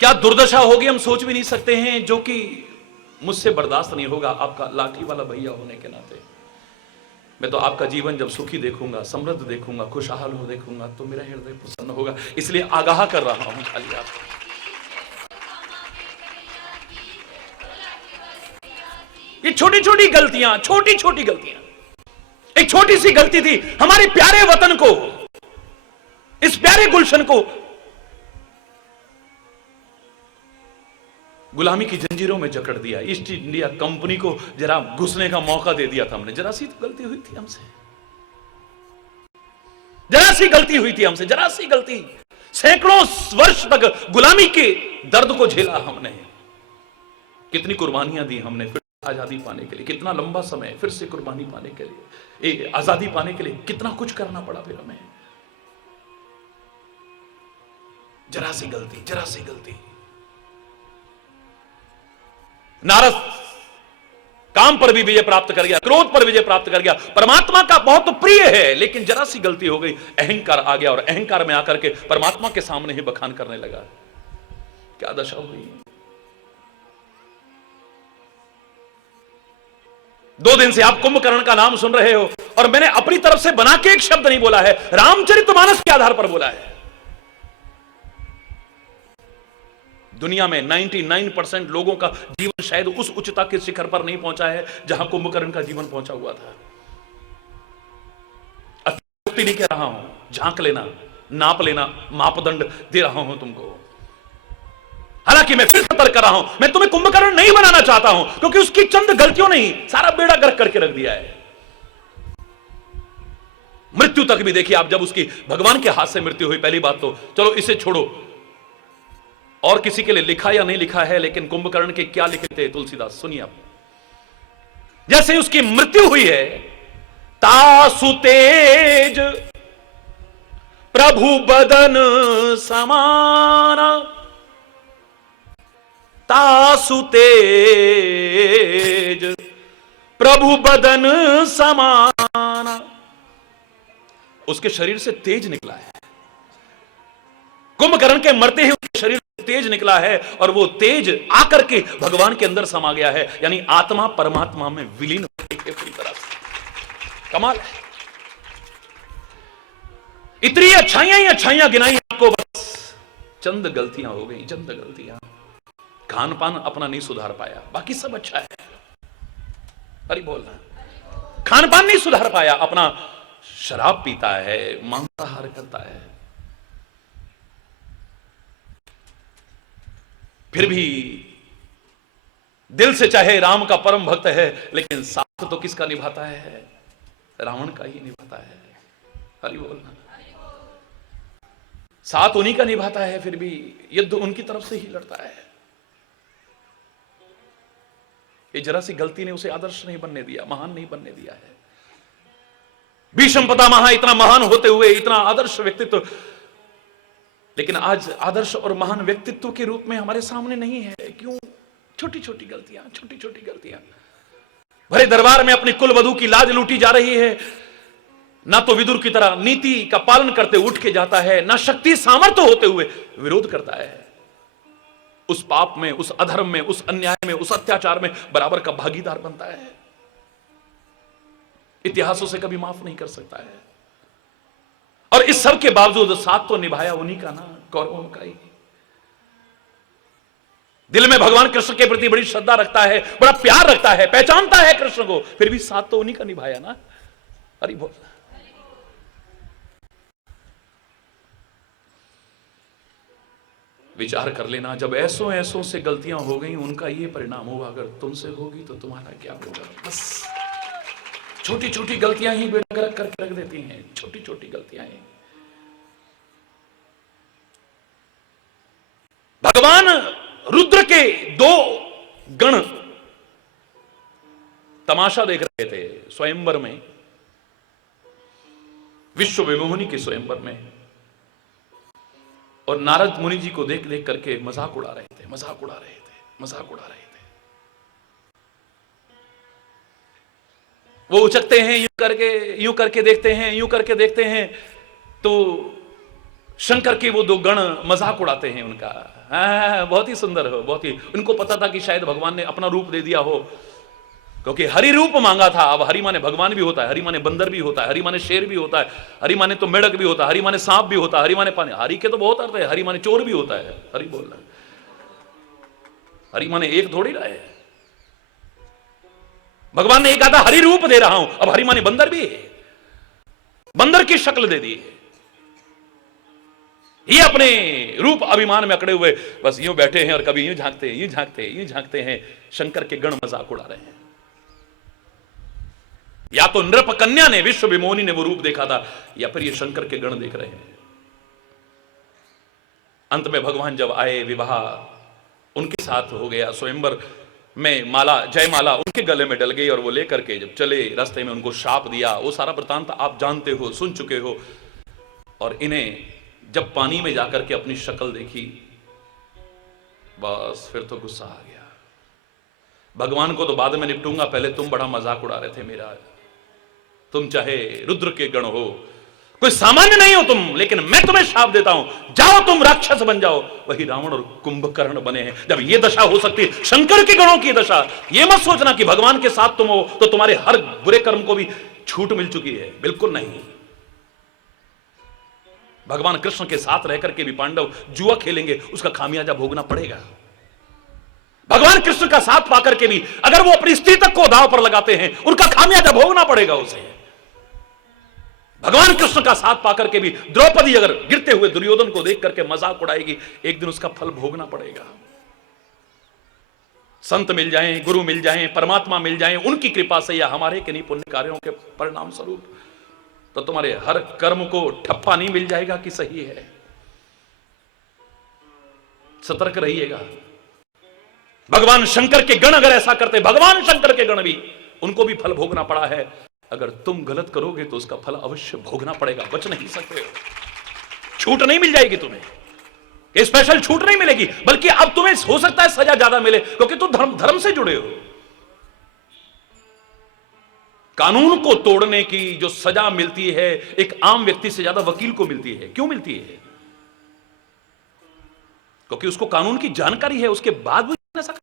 क्या दुर्दशा होगी हम सोच भी नहीं सकते हैं, जो कि मुझसे बर्दाश्त नहीं होगा आपका लाठी वाला भैया होने के नाते। मैं तो आपका जीवन जब सुखी देखूंगा, समृद्ध देखूंगा, खुशहाल हो देखूंगा तो मेरा हृदय प्रसन्न होगा। इसलिए आगाह कर रहा हूं खाली आपको। ये छोटी छोटी गलतियां, छोटी छोटी गलतियां, एक छोटी सी गलती थी हमारे प्यारे वतन को, इस प्यारे गुलशन को गुलामी की जंजीरों में जकड़ दिया। ईस्ट इंडिया कंपनी को जरा घुसने का मौका दे दिया था हमने। जरा सी तो गलती हुई थी हमसे, जरा सी गलती हुई थी हमसे, जरा सी गलती। सैकड़ों वर्ष तक गुलामी के दर्द को झेला हमने, कितनी कुर्बानियां दी हमने फिर आजादी पाने के लिए, कितना लंबा समय फिर से कुर्बानी पाने के लिए, आजादी पाने के लिए कितना कुछ करना पड़ा फिर हमें। जरा सी गलती, जरा सी गलती। नारद काम पर भी विजय प्राप्त कर गया, क्रोध पर विजय प्राप्त कर गया, परमात्मा का बहुत प्रिय है, लेकिन जरा सी गलती हो गई, अहंकार आ गया और अहंकार में आकर के परमात्मा के सामने ही बखान करने लगा। क्या दशा हुई। 2 दिन से आप कुंभकर्ण का नाम सुन रहे हो और मैंने अपनी तरफ से बना के एक शब्द नहीं बोला है, रामचरितमानस के आधार पर बोला है। दुनिया में 99% लोगों का जीवन शायद उस उच्चता के शिखर पर नहीं पहुंचा है जहां कुंभकर्ण का जीवन पहुंचा हुआ था। अत्युक्ति नहीं कह रहा हूं, झांक लेना, नाप लेना, मापदंड दे रहा हूं तुमको। हालांकि मैं फिर सतर्क कर रहा हूं, मैं तुम्हें कुंभकर्ण नहीं बनाना चाहता हूं, क्योंकि उसकी चंद गलतियों ने ही सारा बेड़ा गर्क करके रख दिया है। मृत्यु तक भी देखिए आप, जब उसकी भगवान के हाथ से मृत्यु हुई, पहली बात तो चलो इसे छोड़ो और किसी के लिए लिखा या नहीं लिखा है, लेकिन कुंभकर्ण के क्या लिखे थे तुलसीदास, सुनिए आप। जैसे ही उसकी मृत्यु हुई है, तासु तेज प्रभु बदन समाना, तासु तेज प्रभु बदन समाना। उसके शरीर से तेज निकला है, कुंभकर्ण के मरते ही उसके शरीर से तेज निकला है और वो तेज आकर के भगवान के अंदर समा गया है, यानी आत्मा परमात्मा में विलीन हो गई है पूरी तरह से। कमाल है। इतनी अच्छाइयां ही अच्छाइयां गिनाई आपको, बस चंद गलतियां हो गई, चंद गलतियां। खान पान अपना नहीं सुधार पाया, बाकी सब अच्छा है। अरे बोलना, खान पान नहीं सुधार पाया, अपना शराब पीता है, मांसाहार करता है, फिर भी दिल से चाहे राम का परम भक्त है, लेकिन साथ तो किसका निभाता है, रावण का ही निभाता है। हरि बोलना, साथ उन्हीं का निभाता है, फिर भी युद्ध उनकी तरफ से ही लड़ता है। ये जरा सी गलती ने उसे आदर्श नहीं बनने दिया, महान नहीं बनने दिया है। भीष्म पितामह इतना महान होते हुए, इतना आदर्श व्यक्तित्व, लेकिन आज आदर्श और महान व्यक्तित्व के रूप में हमारे सामने नहीं है। क्यों? छोटी छोटी गलतियां, छोटी छोटी गलतियां। भरे दरबार में अपनी कुलवधू की लाज लूटी जा रही है, ना तो विदुर की तरह नीति का पालन करते उठ के जाता है, ना शक्ति सामर्थ्य होते हुए विरोध करता है। उस पाप में, उस अधर्म में, उस अन्याय में, उस अत्याचार में बराबर का भागीदार बनता है। इतिहास उसे कभी माफ नहीं कर सकता है। और इस सब के बावजूद साथ तो निभाया उन्हीं का ना, कौरवों का ही। दिल में भगवान कृष्ण के प्रति बड़ी श्रद्धा रखता है, बड़ा प्यार रखता है, पहचानता है कृष्ण को, फिर भी साथ तो उन्हीं का निभाया ना। हरि बोल। विचार कर लेना, जब ऐसों ऐसों से गलतियां हो गई, उनका ये परिणाम होगा। अगर तुमसे होगी तो तुम्हारा क्या होगा। बस छोटी छोटी गलतियां ही बेड़ा गर्क करके रख देती हैं, छोटी छोटी गलतियां ही। भगवान रुद्र के 2 गण तमाशा देख रहे थे स्वयंवर में। विश्व विमोहिनी के स्वयंवर में, और नारद मुनि जी को देख देख करके मजाक उड़ा रहे थे, मजाक उड़ा रहे थे, मजाक उड़ा रहे थे। वो उचकते हैं यूं करके देखते हैं, यूं करके देखते हैं, तो शंकर के वो दो गण मजाक उड़ाते हैं उनका। बहुत ही सुंदर हो, बहुत ही, उनको पता था कि शायद भगवान ने अपना रूप दे दिया हो, क्योंकि हरि रूप मांगा था। अब हरि माने भगवान भी होता है, हरि माने बंदर भी होता है, हरि माने शेर भी होता है, हरि माने तो मेढक भी होता है, हरि माने सांप भी होता है, हरि माने पानी, हरि के तो बहुत अर्थ है। हरि माने चोर भी होता है, हरि बोल रहा है, हरि माने एक थोड़ी रहा है। भगवान ने एक कहा था हरि रूप दे रहा हूं, अब हरि माने बंदर भी है, बंदर की शक्ल दे दी है। ये अपने रूप अभिमान में अकड़े हुए बस यूं बैठे हैं और कभी यूं झांकते हैं, यूं झांकते हैं, यूं झांकते हैं। शंकर के गण मजाक उड़ा रहे हैं। या तो नृप कन्या ने, विश्व विमोहिनी ने वो रूप देखा था, या फिर ये शंकर के गण देख रहे हैं। अंत में भगवान जब आए, विवाह उनके साथ हो गया, स्वयंवर में माला, जयमाला उनके गले में डल गई, और वो लेकर के जब चले रास्ते में उनको शाप दिया। वो सारा वृतांत आप जानते हो, सुन चुके हो। और इन्हें जब पानी में जाकर के अपनी शक्ल देखी, बस फिर तो गुस्सा आ गया। भगवान को तो बाद में निपटूंगा, पहले तुम बड़ा मजाक उड़ा रहे थे मेरा। तुम चाहे रुद्र के गण हो, कोई सामान्य नहीं हो तुम, लेकिन मैं तुम्हें शाप देता हूं, जाओ तुम राक्षस बन जाओ। वही रावण और कुंभकर्ण बने हैं। जब ये दशा हो सकती है शंकर के गणों की दशा, ये मत सोचना कि भगवान के साथ तुम हो तो तुम्हारे हर बुरे कर्म को भी छूट मिल चुकी है, बिल्कुल नहीं। भगवान कृष्ण के साथ रहकर के भी पांडव जुआ खेलेंगे, उसका खामियाजा भोगना पड़ेगा। भगवान कृष्ण का साथ पाकर के भी अगर वो अपनी स्त्री तक को दांव पर लगाते हैं, उनका खामियाजा भोगना पड़ेगा उसे। भगवान कृष्ण का साथ पाकर के भी द्रौपदी अगर गिरते हुए दुर्योधन को देख करके मजाक उड़ाएगी, एक दिन उसका फल भोगना पड़ेगा। संत मिल जाएं, गुरु मिल जाएं, परमात्मा मिल जाएं, उनकी कृपा से या हमारे किन्हीं पुण्य कार्यों के परिणाम स्वरूप, तो तुम्हारे हर कर्म को ठप्पा नहीं मिल जाएगा कि सही है। सतर्क रहिएगा। भगवान शंकर के गण अगर ऐसा करते, भगवान शंकर के गण भी, उनको भी फल भोगना पड़ा है। अगर तुम गलत करोगे तो उसका फल अवश्य भोगना पड़ेगा, बच नहीं सकते हो। छूट नहीं मिल जाएगी तुम्हें, ये स्पेशल छूट नहीं मिलेगी, बल्कि अब तुम्हें हो सकता है सजा ज्यादा मिले, क्योंकि तुम धर्म से जुड़े हो। कानून को तोड़ने की जो सजा मिलती है, एक आम व्यक्ति से ज्यादा वकील को मिलती है। क्यों मिलती है? क्योंकि उसको कानून की जानकारी है, उसके बाद भी ऐसा।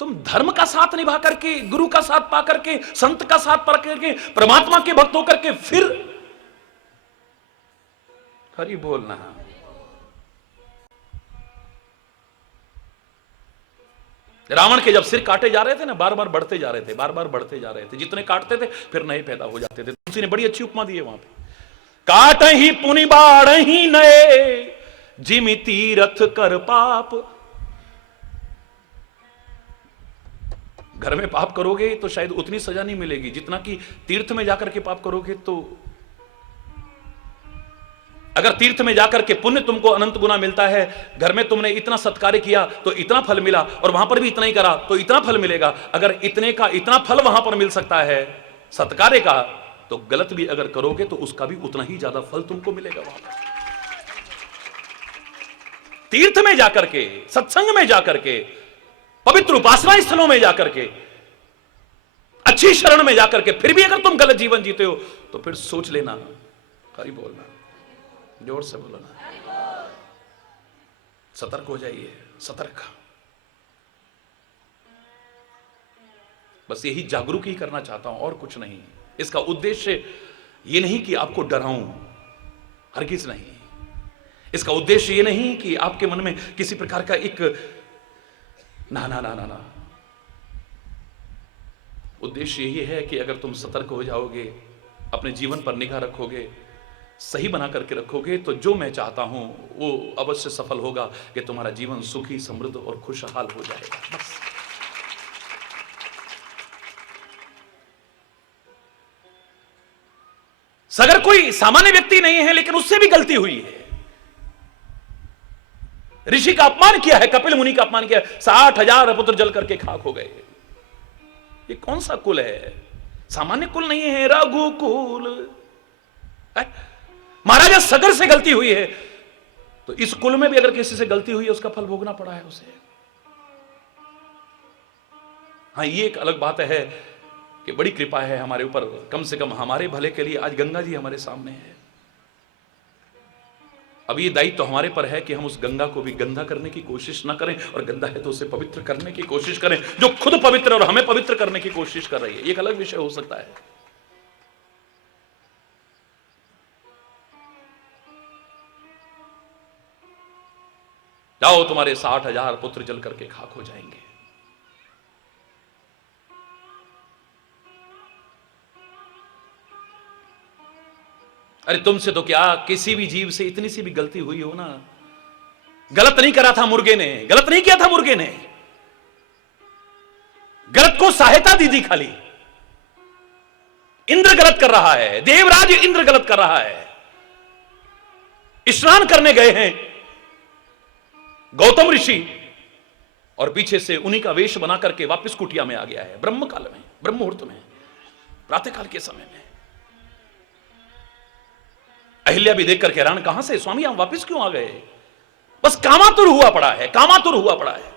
तुम धर्म का साथ निभा करके, गुरु का साथ पा करके, संत का साथ पा करके, परमात्मा के भक्त होकर के फिर हरि बोलना। रावण के जब सिर काटे जा रहे थे ना, बार बार बढ़ते जा रहे थे, बार बार बढ़ते जा रहे थे। जितने काटते थे फिर नए पैदा हो जाते थे। तुलसी ने बड़ी अच्छी उपमा दी है वहां पे, काट ही पुनि बाढ़ ही नए, जिमि तीरथ कर पाप। घर में पाप करोगे तो शायद उतनी सजा नहीं मिलेगी जितना कि तीर्थ में जाकर के पाप करोगे। तो अगर तीर्थ में जाकर के पुण्य तुमको अनंत गुना मिलता है, घर में तुमने इतना सत्कार्य किया तो इतना फल मिला, और वहां पर भी इतना ही करा तो इतना फल मिलेगा। अगर इतने का इतना फल वहां पर मिल सकता है सत्कार्य का, तो गलत भी अगर करोगे तो उसका भी उतना ही ज्यादा फल तुमको मिलेगा वहां पर। तीर्थ में जाकर के, सत्संग में जाकर के, पवित्र उपासना स्थलों में जाकर के, अच्छी शरण में जाकर के, फिर भी अगर तुम गलत जीवन जीते हो तो फिर सोच लेना। हरि बोलना, जोर से बोलना, सतर्क हो जाइए, सतर्क। बस यही जागरूक ही करना चाहता हूं, और कुछ नहीं। इसका उद्देश्य यह नहीं कि आपको डराऊं, हरगिज नहीं। इसका उद्देश्य यह नहीं कि आपके मन में किसी प्रकार का एक ना ना ना ना ना। उद्देश्य यही है कि अगर तुम सतर्क हो जाओगे, अपने जीवन पर निगाह रखोगे, सही बना करके रखोगे, तो जो मैं चाहता हूं वो अवश्य सफल होगा कि तुम्हारा जीवन सुखी, समृद्ध और खुशहाल हो जाएगा। बस अगर कोई सामान्य व्यक्ति नहीं है लेकिन उससे भी गलती हुई है, ऋषि का अपमान किया है, कपिल मुनि का अपमान किया है, 60,000 पुत्र जल करके खाक हो गए, ये कौन सा कुल है? सामान्य कुल नहीं है, रघुकुल। महाराजा सगर से गलती हुई है, तो इस कुल में भी अगर किसी से गलती हुई है उसका फल भोगना पड़ा है उसे। हाँ, ये एक अलग बात है कि बड़ी कृपा है हमारे ऊपर, कम से कम हमारे भले के लिए आज गंगा जी हमारे सामने है। अब ये दायित्व तो हमारे पर है कि हम उस गंगा को भी गंदा करने की कोशिश ना करें, और गंदा है तो उसे पवित्र करने की कोशिश करें, जो खुद पवित्र और हमें पवित्र करने की कोशिश कर रही है। एक अलग विषय हो सकता है। जाओ, तुम्हारे 60,000 पुत्र जल करके खाक हो जाएंगे। अरे तुमसे तो क्या, किसी भी जीव से इतनी सी भी गलती हुई हो ना, गलत नहीं करा था मुर्गे ने, गलत नहीं किया था मुर्गे ने, गलत को सहायता दी थी खाली। इंद्र गलत कर रहा है, देवराज इंद्र गलत कर रहा है। स्नान करने गए हैं गौतम ऋषि, और पीछे से उन्हीं का वेश बना करके वापस कुटिया में आ गया है, ब्रह्म काल में, ब्रह्म मुहूर्त में, प्रातः काल के समय में। अहिल्या भी देखकर हैरान, कहां से स्वामी आप वापस क्यों आ गए? बस कामातुर हुआ पड़ा है, कामातुर हुआ पड़ा है।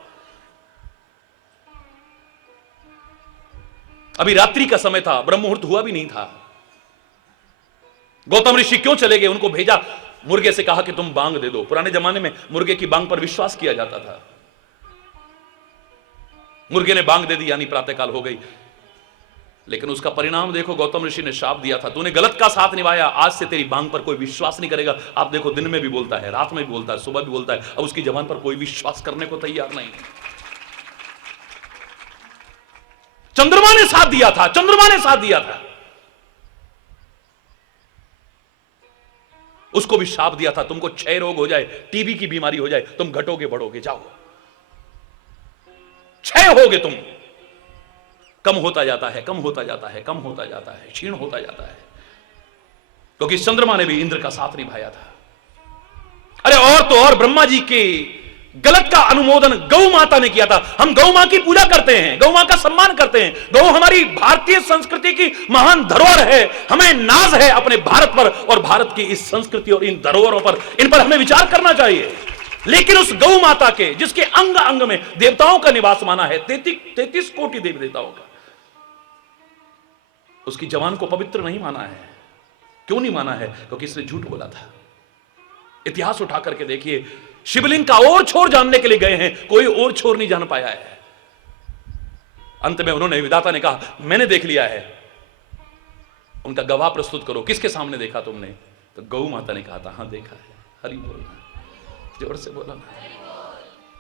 अभी रात्रि का समय था, ब्रह्म मुहूर्त हुआ भी नहीं था। गौतम ऋषि क्यों चले गए? उनको भेजा, मुर्गे से कहा कि तुम बांग दे दो। पुराने जमाने में मुर्गे की बांग पर विश्वास किया जाता था। मुर्गे ने बांग दे दी, यानी प्रातःकाल हो गई। लेकिन उसका परिणाम देखो, गौतम ऋषि ने शाप दिया था, तूने गलत का साथ निभाया, आज से तेरी बांग पर कोई विश्वास नहीं करेगा। आप देखो, दिन में भी बोलता है, रात में भी बोलता है, सुबह भी बोलता है, अब उसकी जबान पर कोई विश्वास करने को तैयार नहीं है। चंद्रमा ने साथ दिया था, चंद्रमा ने साथ दिया था, उसको भी शाप दिया था, तुमको क्षय रोग हो जाए, टीबी की बीमारी हो जाए, तुम घटोगे बढ़ोगे, जाओ, क्षय होगे तुम। कम होता जाता है, कम होता जाता है, कम होता जाता है, क्षीण होता जाता है, क्योंकि चंद्रमा ने भी इंद्र का साथ निभाया था। अरे और तो और, ब्रह्मा जी के गलत का अनुमोदन गौ माता ने किया था। हम गौ मां की पूजा करते हैं, गौ मां का सम्मान करते हैं। गौ हमारी भारतीय संस्कृति की महान धरोहर है। हमें नाज है अपने भारत पर, और भारत की इस संस्कृति और इन धरोहरों पर, इन पर हमें विचार करना चाहिए। लेकिन उस गौ माता के, जिसके अंग अंग में देवताओं का निवास माना है, 33 कोटि देवी देवताओं का, उसकी जवान को पवित्र नहीं माना है। क्यों नहीं माना है? क्योंकि इसने झूठ बोला था। इतिहास उठा करके देखिए, शिवलिंग का और छोर जानने के लिए गए हैं, कोई और छोर नहीं जान पाया है। अंत में उन्होंने, विधाता ने कहा, मैंने देख लिया है, उनका गवाह प्रस्तुत करो। किसके सामने देखा तुमने? तो गौ माता ने कहा था, हाँ देखा है। हरि बोल, जोर से बोला ना।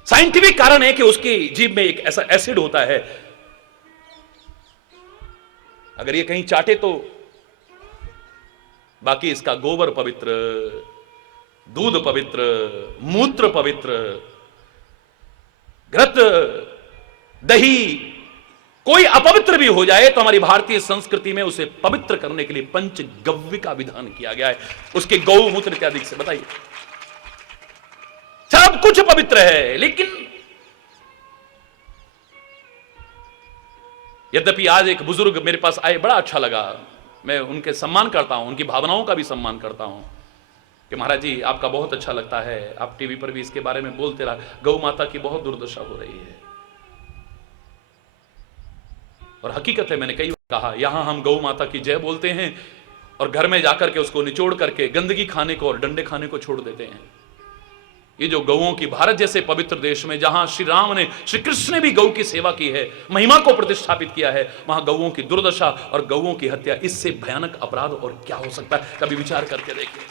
साइंटिफिक कारण है कि उसकी जीभ में एक ऐसा एसिड होता है, अगर ये कहीं चाटे तो, बाकी इसका गोबर पवित्र, दूध पवित्र, मूत्र पवित्र, घृत, दही, कोई अपवित्र भी हो जाए तो हमारी भारतीय संस्कृति में उसे पवित्र करने के लिए पंचगव्य का विधान किया गया है, उसके गौमूत्र इत्यादि से। बताइए, सब कुछ पवित्र है। लेकिन यद्यपि आज एक बुजुर्ग मेरे पास आए, बड़ा अच्छा लगा, मैं उनके सम्मान करता हूं, उनकी भावनाओं का भी सम्मान करता हूं कि महाराज जी आपका बहुत अच्छा लगता है, आप टीवी पर भी इसके बारे में बोलते रहा, गौ माता की बहुत दुर्दशा हो रही है। और हकीकत है, मैंने कई बार कहा, यहां हम गौ माता की जय बोलते हैं और घर में जाकर के उसको निचोड़ करके गंदगी खाने को और डंडे खाने को छोड़ देते हैं। ये जो गौओं की, भारत जैसे पवित्र देश में जहां श्री राम ने, श्री कृष्ण ने भी गौ की सेवा की है, महिमा को प्रतिष्ठापित किया है, वहां गौओं की दुर्दशा और गौओं की हत्या, इससे भयानक अपराध और क्या हो सकता है? कभी विचार करके देखिए।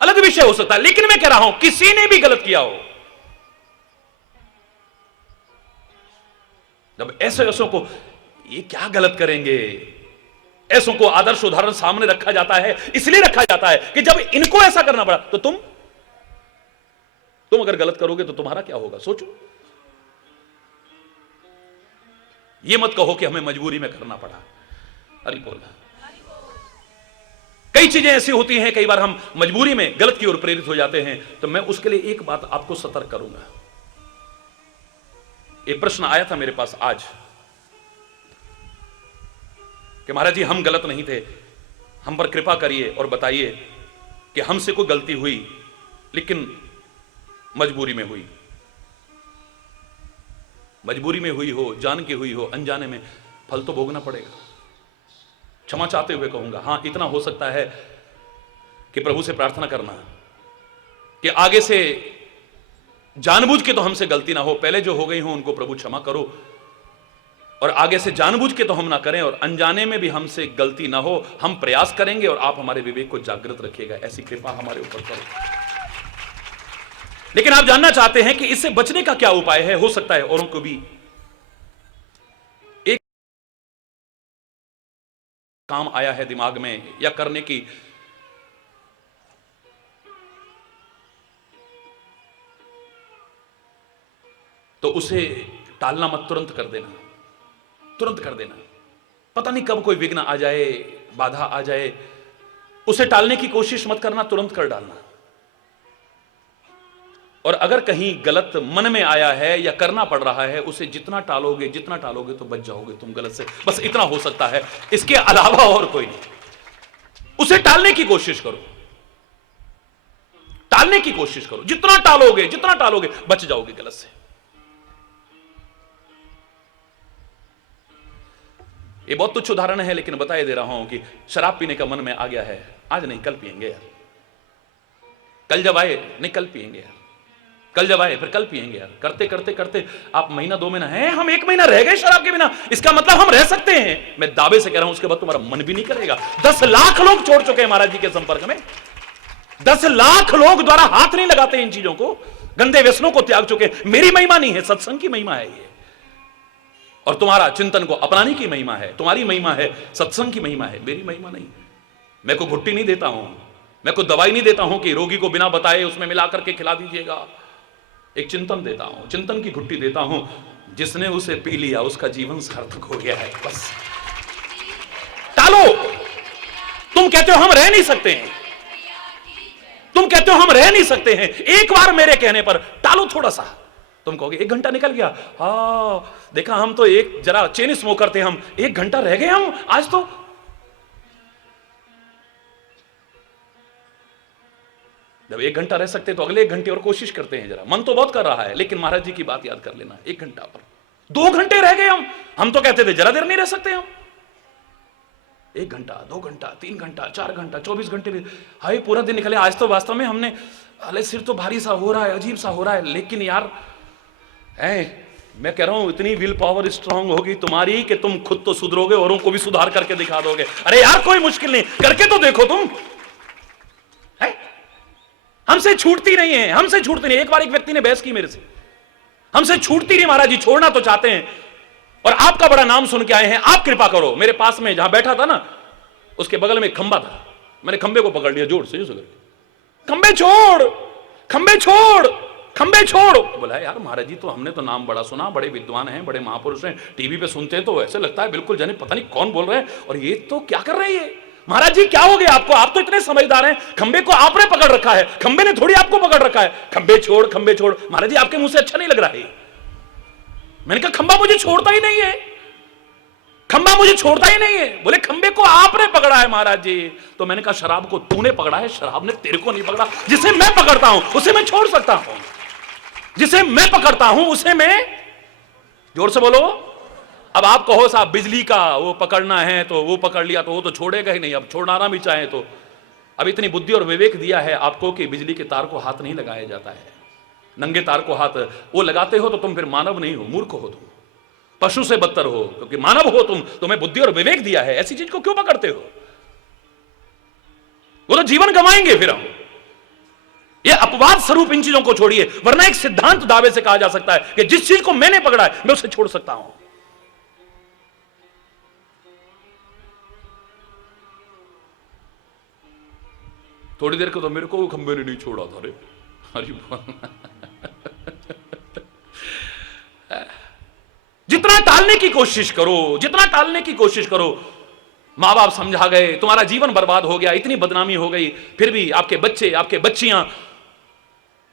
अलग विषय हो सकता है, लेकिन मैं कह रहा हूं, किसी ने भी गलत किया हो, जब ऐसों को, ये क्या गलत करेंगे, ऐसों को आदर्श उदाहरण सामने रखा जाता है, इसलिए रखा जाता है कि जब इनको ऐसा करना पड़ा तो तुम अगर गलत करोगे तो तुम्हारा क्या होगा, सोचो। ये मत कहो कि हमें मजबूरी में करना पड़ा। अरे बोल, कई चीजें ऐसी होती हैं, कई बार हम मजबूरी में गलत की ओर प्रेरित हो जाते हैं, तो मैं उसके लिए एक बात आपको सतर्क करूंगा। एक प्रश्न आया था मेरे पास आज, कि महाराज जी हम गलत नहीं थे, हम पर कृपा करिए और बताइए कि हमसे कोई गलती हुई लेकिन मजबूरी में हुई, मजबूरी में हुई हो, जान के हुई हो, अनजाने में, फल तो भोगना पड़ेगा। क्षमा चाहते हुए कहूंगा, हां इतना हो सकता है कि प्रभु से प्रार्थना करना कि आगे से जानबूझ के तो हमसे गलती ना हो, पहले जो हो गई हो उनको प्रभु क्षमा करो, और आगे से जानबूझ के तो हम ना करें, और अनजाने में भी हमसे गलती ना हो, हम प्रयास करेंगे और आप हमारे विवेक को जागृत रखिएगा, ऐसी कृपा हमारे ऊपर करो। लेकिन आप जानना चाहते हैं कि इससे बचने का क्या उपाय है। हो सकता है औरों को भी एक काम आया है दिमाग में या करने की, तो उसे टालना मत, तुरंत कर देना, तुरंत कर देना। पता नहीं कब कोई विघ्न आ जाए, बाधा आ जाए, उसे टालने की कोशिश मत करना, तुरंत कर डालना। और अगर कहीं गलत मन में आया है या करना पड़ रहा है, उसे जितना टालोगे तो बच जाओगे तुम गलत से। बस इतना हो सकता है, इसके अलावा और कोई नहीं। उसे टालने की कोशिश करो, टालने की कोशिश करो, जितना टालोगे बच जाओगे गलत से। ये बहुत तुच्छ उदाहरण है, लेकिन बताए दे रहा हूं कि शराब पीने का मन में आ गया है, आज नहीं कल पिएंगे यार, कल जब आए नहीं कल पिएंगे यार, कल जब आए फिर कल पिएंगे यार, करते करते करते आप महीना 2 महीना है, हम 1 महीना रह गए शराब के बिना, इसका मतलब हम रह सकते हैं। मैं दावे से कह रहा हूं उसके बाद तुम्हारा मन भी नहीं करेगा। 10 लाख लोग छोड़ चुके हैं महाराज जी के संपर्क में, 10 लाख लोग द्वारा हाथ नहीं लगाते इन चीजों को, गंदे व्यसनों को त्याग चुके। मेरी महिमा नहीं है, सत्संग की महिमा है ये, और तुम्हारा चिंतन को अपनाने की महिमा है, तुम्हारी महिमा है, सत्संग की महिमा है, मेरी महिमा नहीं। मैं को घुट्टी नहीं देता हूं, मैं को दवाई नहीं देता हूं कि रोगी को बिना बताए उसमें मिला करके खिला दीजिएगा। एक चिंतन देता हूं, चिंतन की घुट्टी देता हूं, जिसने उसे पी लिया उसका जीवन सार्थक हो गया है। बस टालो। तुम कहते हो हम रह नहीं सकते हैं, तुम कहते हो हम रह नहीं सकते हैं, एक बार मेरे कहने पर टालो थोड़ा सा। तुम कहोगे 1 घंटा निकल गया, हाँ देखा हम तो एक जरा चेन स्मोकर थे, हम 1 घंटा रह गए हम आज तो। जब 1 घंटा रह सकते तो अगले 1 घंटे और कोशिश करते हैं जरा, मन तो बहुत कर रहा है, लेकिन महाराज जी की बात याद कर लेना। 1 घंटा पर 2 घंटे रह गए हम तो कहते थे जरा देर नहीं रह सकते हम। 1 घंटा, 2 घंटा, 3 घंटा, 4 घंटा, 24 घंटे भी, हाय पूरा दिन निकले। आज तो वास्तव में हमने, अरे सिर तो भारी सा हो रहा है, अजीब सा हो रहा है, लेकिन यार मैं कह रहा हूं इतनी विल पावर स्ट्रांग होगी तुम्हारी कि तुम खुद तो सुधरोगे, औरों को भी सुधार करके दिखा दोगे। अरे यार कोई मुश्किल नहीं, करके तो देखो तुम। हमसे छूटती नहीं है, हमसे छूटती नहीं। एक बार एक व्यक्ति ने बहस की मेरे से, हमसे छूटती नहीं महाराज जी, छोड़ना तो चाहते हैं, और आपका बड़ा नाम सुन के आए हैं, आप कृपा करो। मेरे पास में जहां बैठा था ना, उसके बगल में एक खंबा था, मैंने खंबे को पकड़ लिया जोर से, खंबे छोड़, खंबे छोड़, खंबे छोड़। बोला यार महाराज जी तो हमने तो नाम बड़ा सुना, बड़े विद्वान हैं, बड़े महापुरुष हैं, टीवी पे सुनते हैं तो ऐसे लगता है बिल्कुल जाने पता नहीं कौन बोल रहे हैं, और ये तो क्या कर रही है। महाराज जी क्या हो गया आपको, आप तो इतने समझदार हैं, खंबे को आपने पकड़ रखा है, खंबे ने थोड़ी आपको पकड़ रखा है। खंबे छोड़, खंबे छोड़, महाराज जी आपके मुंह से अच्छा नहीं लग रहा है। मैंने कहा खंबा मुझे छोड़ता ही नहीं है, खंबा मुझे छोड़ता ही नहीं है। बोले खंबे को आपने पकड़ा है महाराज जी। तो मैंने कहा शराब को तूने पकड़ा है, शराब ने तेरे को नहीं पकड़ा। जिसे मैं पकड़ता हूं उसे मैं छोड़ सकता हूं, जिसे मैं पकड़ता हूं उसे मैं, जोर से बोलो। अब आप कहो साहब बिजली का वो पकड़ना है तो वो पकड़ लिया तो वो तो छोड़ेगा ही नहीं, अब छोड़ना भी चाहे तो। अब इतनी बुद्धि और विवेक दिया है आपको कि बिजली के तार को हाथ नहीं लगाया जाता है, नंगे तार को हाथ वो लगाते हो तो तुम फिर मानव नहीं हो, मूर्ख हो तुम, पशु से बदतर हो, क्योंकि मानव हो तुम, तुम्हें बुद्धि और विवेक दिया है, ऐसी चीज को क्यों पकड़ते हो। वो तो जीवन गंवाएंगे फिर हम। ये अपवाद स्वरूप इन चीजों को छोड़िए, वरना एक सिद्धांत दावे से कहा जा सकता है कि जिस चीज को मैंने पकड़ा है मैं उसे छोड़ सकता हूं। थोड़ी देर को तो मेरे को खंबे ने नहीं छोड़ा था रे, जितना टालने की कोशिश करो, जितना टालने की कोशिश करो। मां बाप समझा गए, तुम्हारा जीवन बर्बाद हो गया, इतनी बदनामी हो गई, फिर भी आपके बच्चे, आपके बच्चियां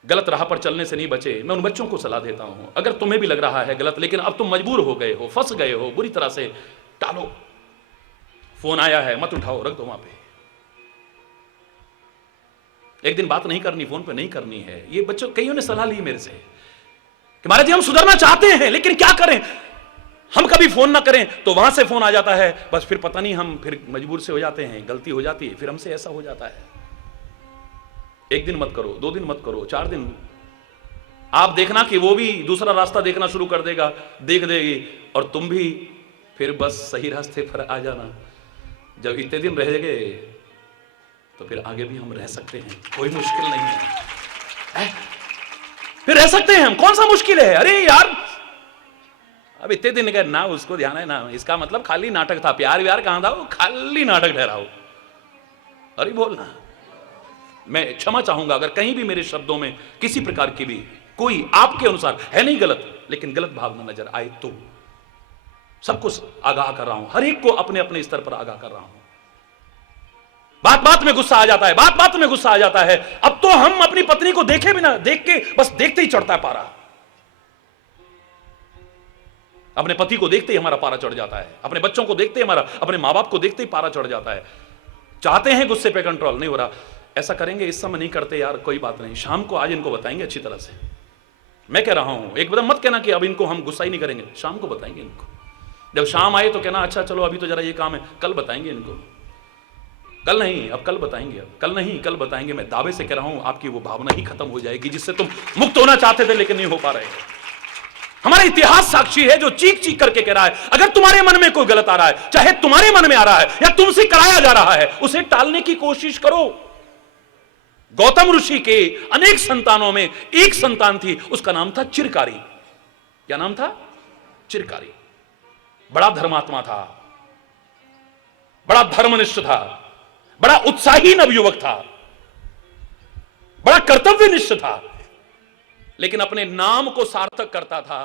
गलत राह पर चलने से नहीं बचे। मैं उन बच्चों को सलाह देता हूं, अगर तुम्हें भी लग रहा है गलत, लेकिन अब तुम मजबूर हो गए हो, फंस गए हो बुरी तरह से, टालो, फोन आया है, मत उठाओ, रख दो वहां पे। एक दिन बात नहीं करनी, फोन पे नहीं करनी है। ये बच्चों कईयों ने सलाह ली मेरे से कि महाराज जी हम सुधरना चाहते हैं लेकिन क्या करें, हम कभी फोन ना करें तो वहां से फोन आ जाता है, बस फिर पता नहीं हम फिर मजबूर से हो जाते हैं, गलती हो जाती है, फिर हमसे ऐसा हो जाता है। एक दिन मत करो, 2 दिन मत करो, 4 दिन आप देखना कि वो भी दूसरा रास्ता देखना शुरू कर देगा, देख देगी, और तुम भी फिर बस सही रास्ते पर आ जाना। जब इतने दिन रह गए तो फिर आगे भी हम रह सकते हैं, कोई मुश्किल नहीं है, फिर रह सकते हैं हम, कौन सा मुश्किल है। अरे यार अब इतने दिन गए ना, उसको ध्यान है ना, इसका मतलब खाली नाटक था, प्यार व्यार कहां था, वो खाली नाटक ठहरा हो। अरे बोलना, मैं क्षमा चाहूंगा अगर कहीं भी मेरे शब्दों में किसी प्रकार की भी कोई आपके अनुसार है नहीं गलत, लेकिन गलत भावना नजर आए तो सबको आगाह कर रहा हूं, हर एक को अपने अपने स्तर पर आगाह कर रहा हूं। बात बात में गुस्सा आ जाता है, बात बात में गुस्सा आ जाता है। अब तो हम अपनी पत्नी को देखे बिना, देख के बस देखते ही चढ़ता है पारा, अपने पति को देखते ही हमारा पारा चढ़ जाता है, अपने बच्चों को देखते ही हमारा, अपने मां बाप को देखते ही पारा चढ़ जाता है। चाहते हैं गुस्से पे कंट्रोल, नहीं हो रहा। ऐसा करेंगे, इस समय नहीं करते यार, कोई बात नहीं, शाम को आज इनको बताएंगे अच्छी तरह से। मैं कह रहा हूं, एकदम मत कहना कि अब इनको हम गुस्सा ही नहीं करेंगे, शाम को बताएंगे इनको। जब शाम आए तो कहना अच्छा चलो अभी तो जरा ये काम है, कल बताएंगे इनको। कल नहीं, अब कल बताएंगे, अब कल नहीं, कल बताएंगे। मैं दावे से कह रहा हूं आपकी वो भावना ही खत्म हो जाएगी जिससे तुम मुक्त होना चाहते थे लेकिन नहीं हो पा रहे। हमारा इतिहास साक्षी है जो चीख चीख करके कह रहा है, अगर तुम्हारे मन में कोई गलत आ रहा है, चाहे तुम्हारे मन में आ रहा है या तुमसे कराया जा रहा है, उसे टालने की कोशिश करो। गौतम ऋषि के अनेक संतानों में एक संतान थी, उसका नाम था चिरकारी। क्या नाम था? चिरकारी। बड़ा धर्मात्मा था, बड़ा धर्मनिष्ठ था, बड़ा उत्साही नवयुवक था, बड़ा कर्तव्यनिष्ठ था, लेकिन अपने नाम को सार्थक करता था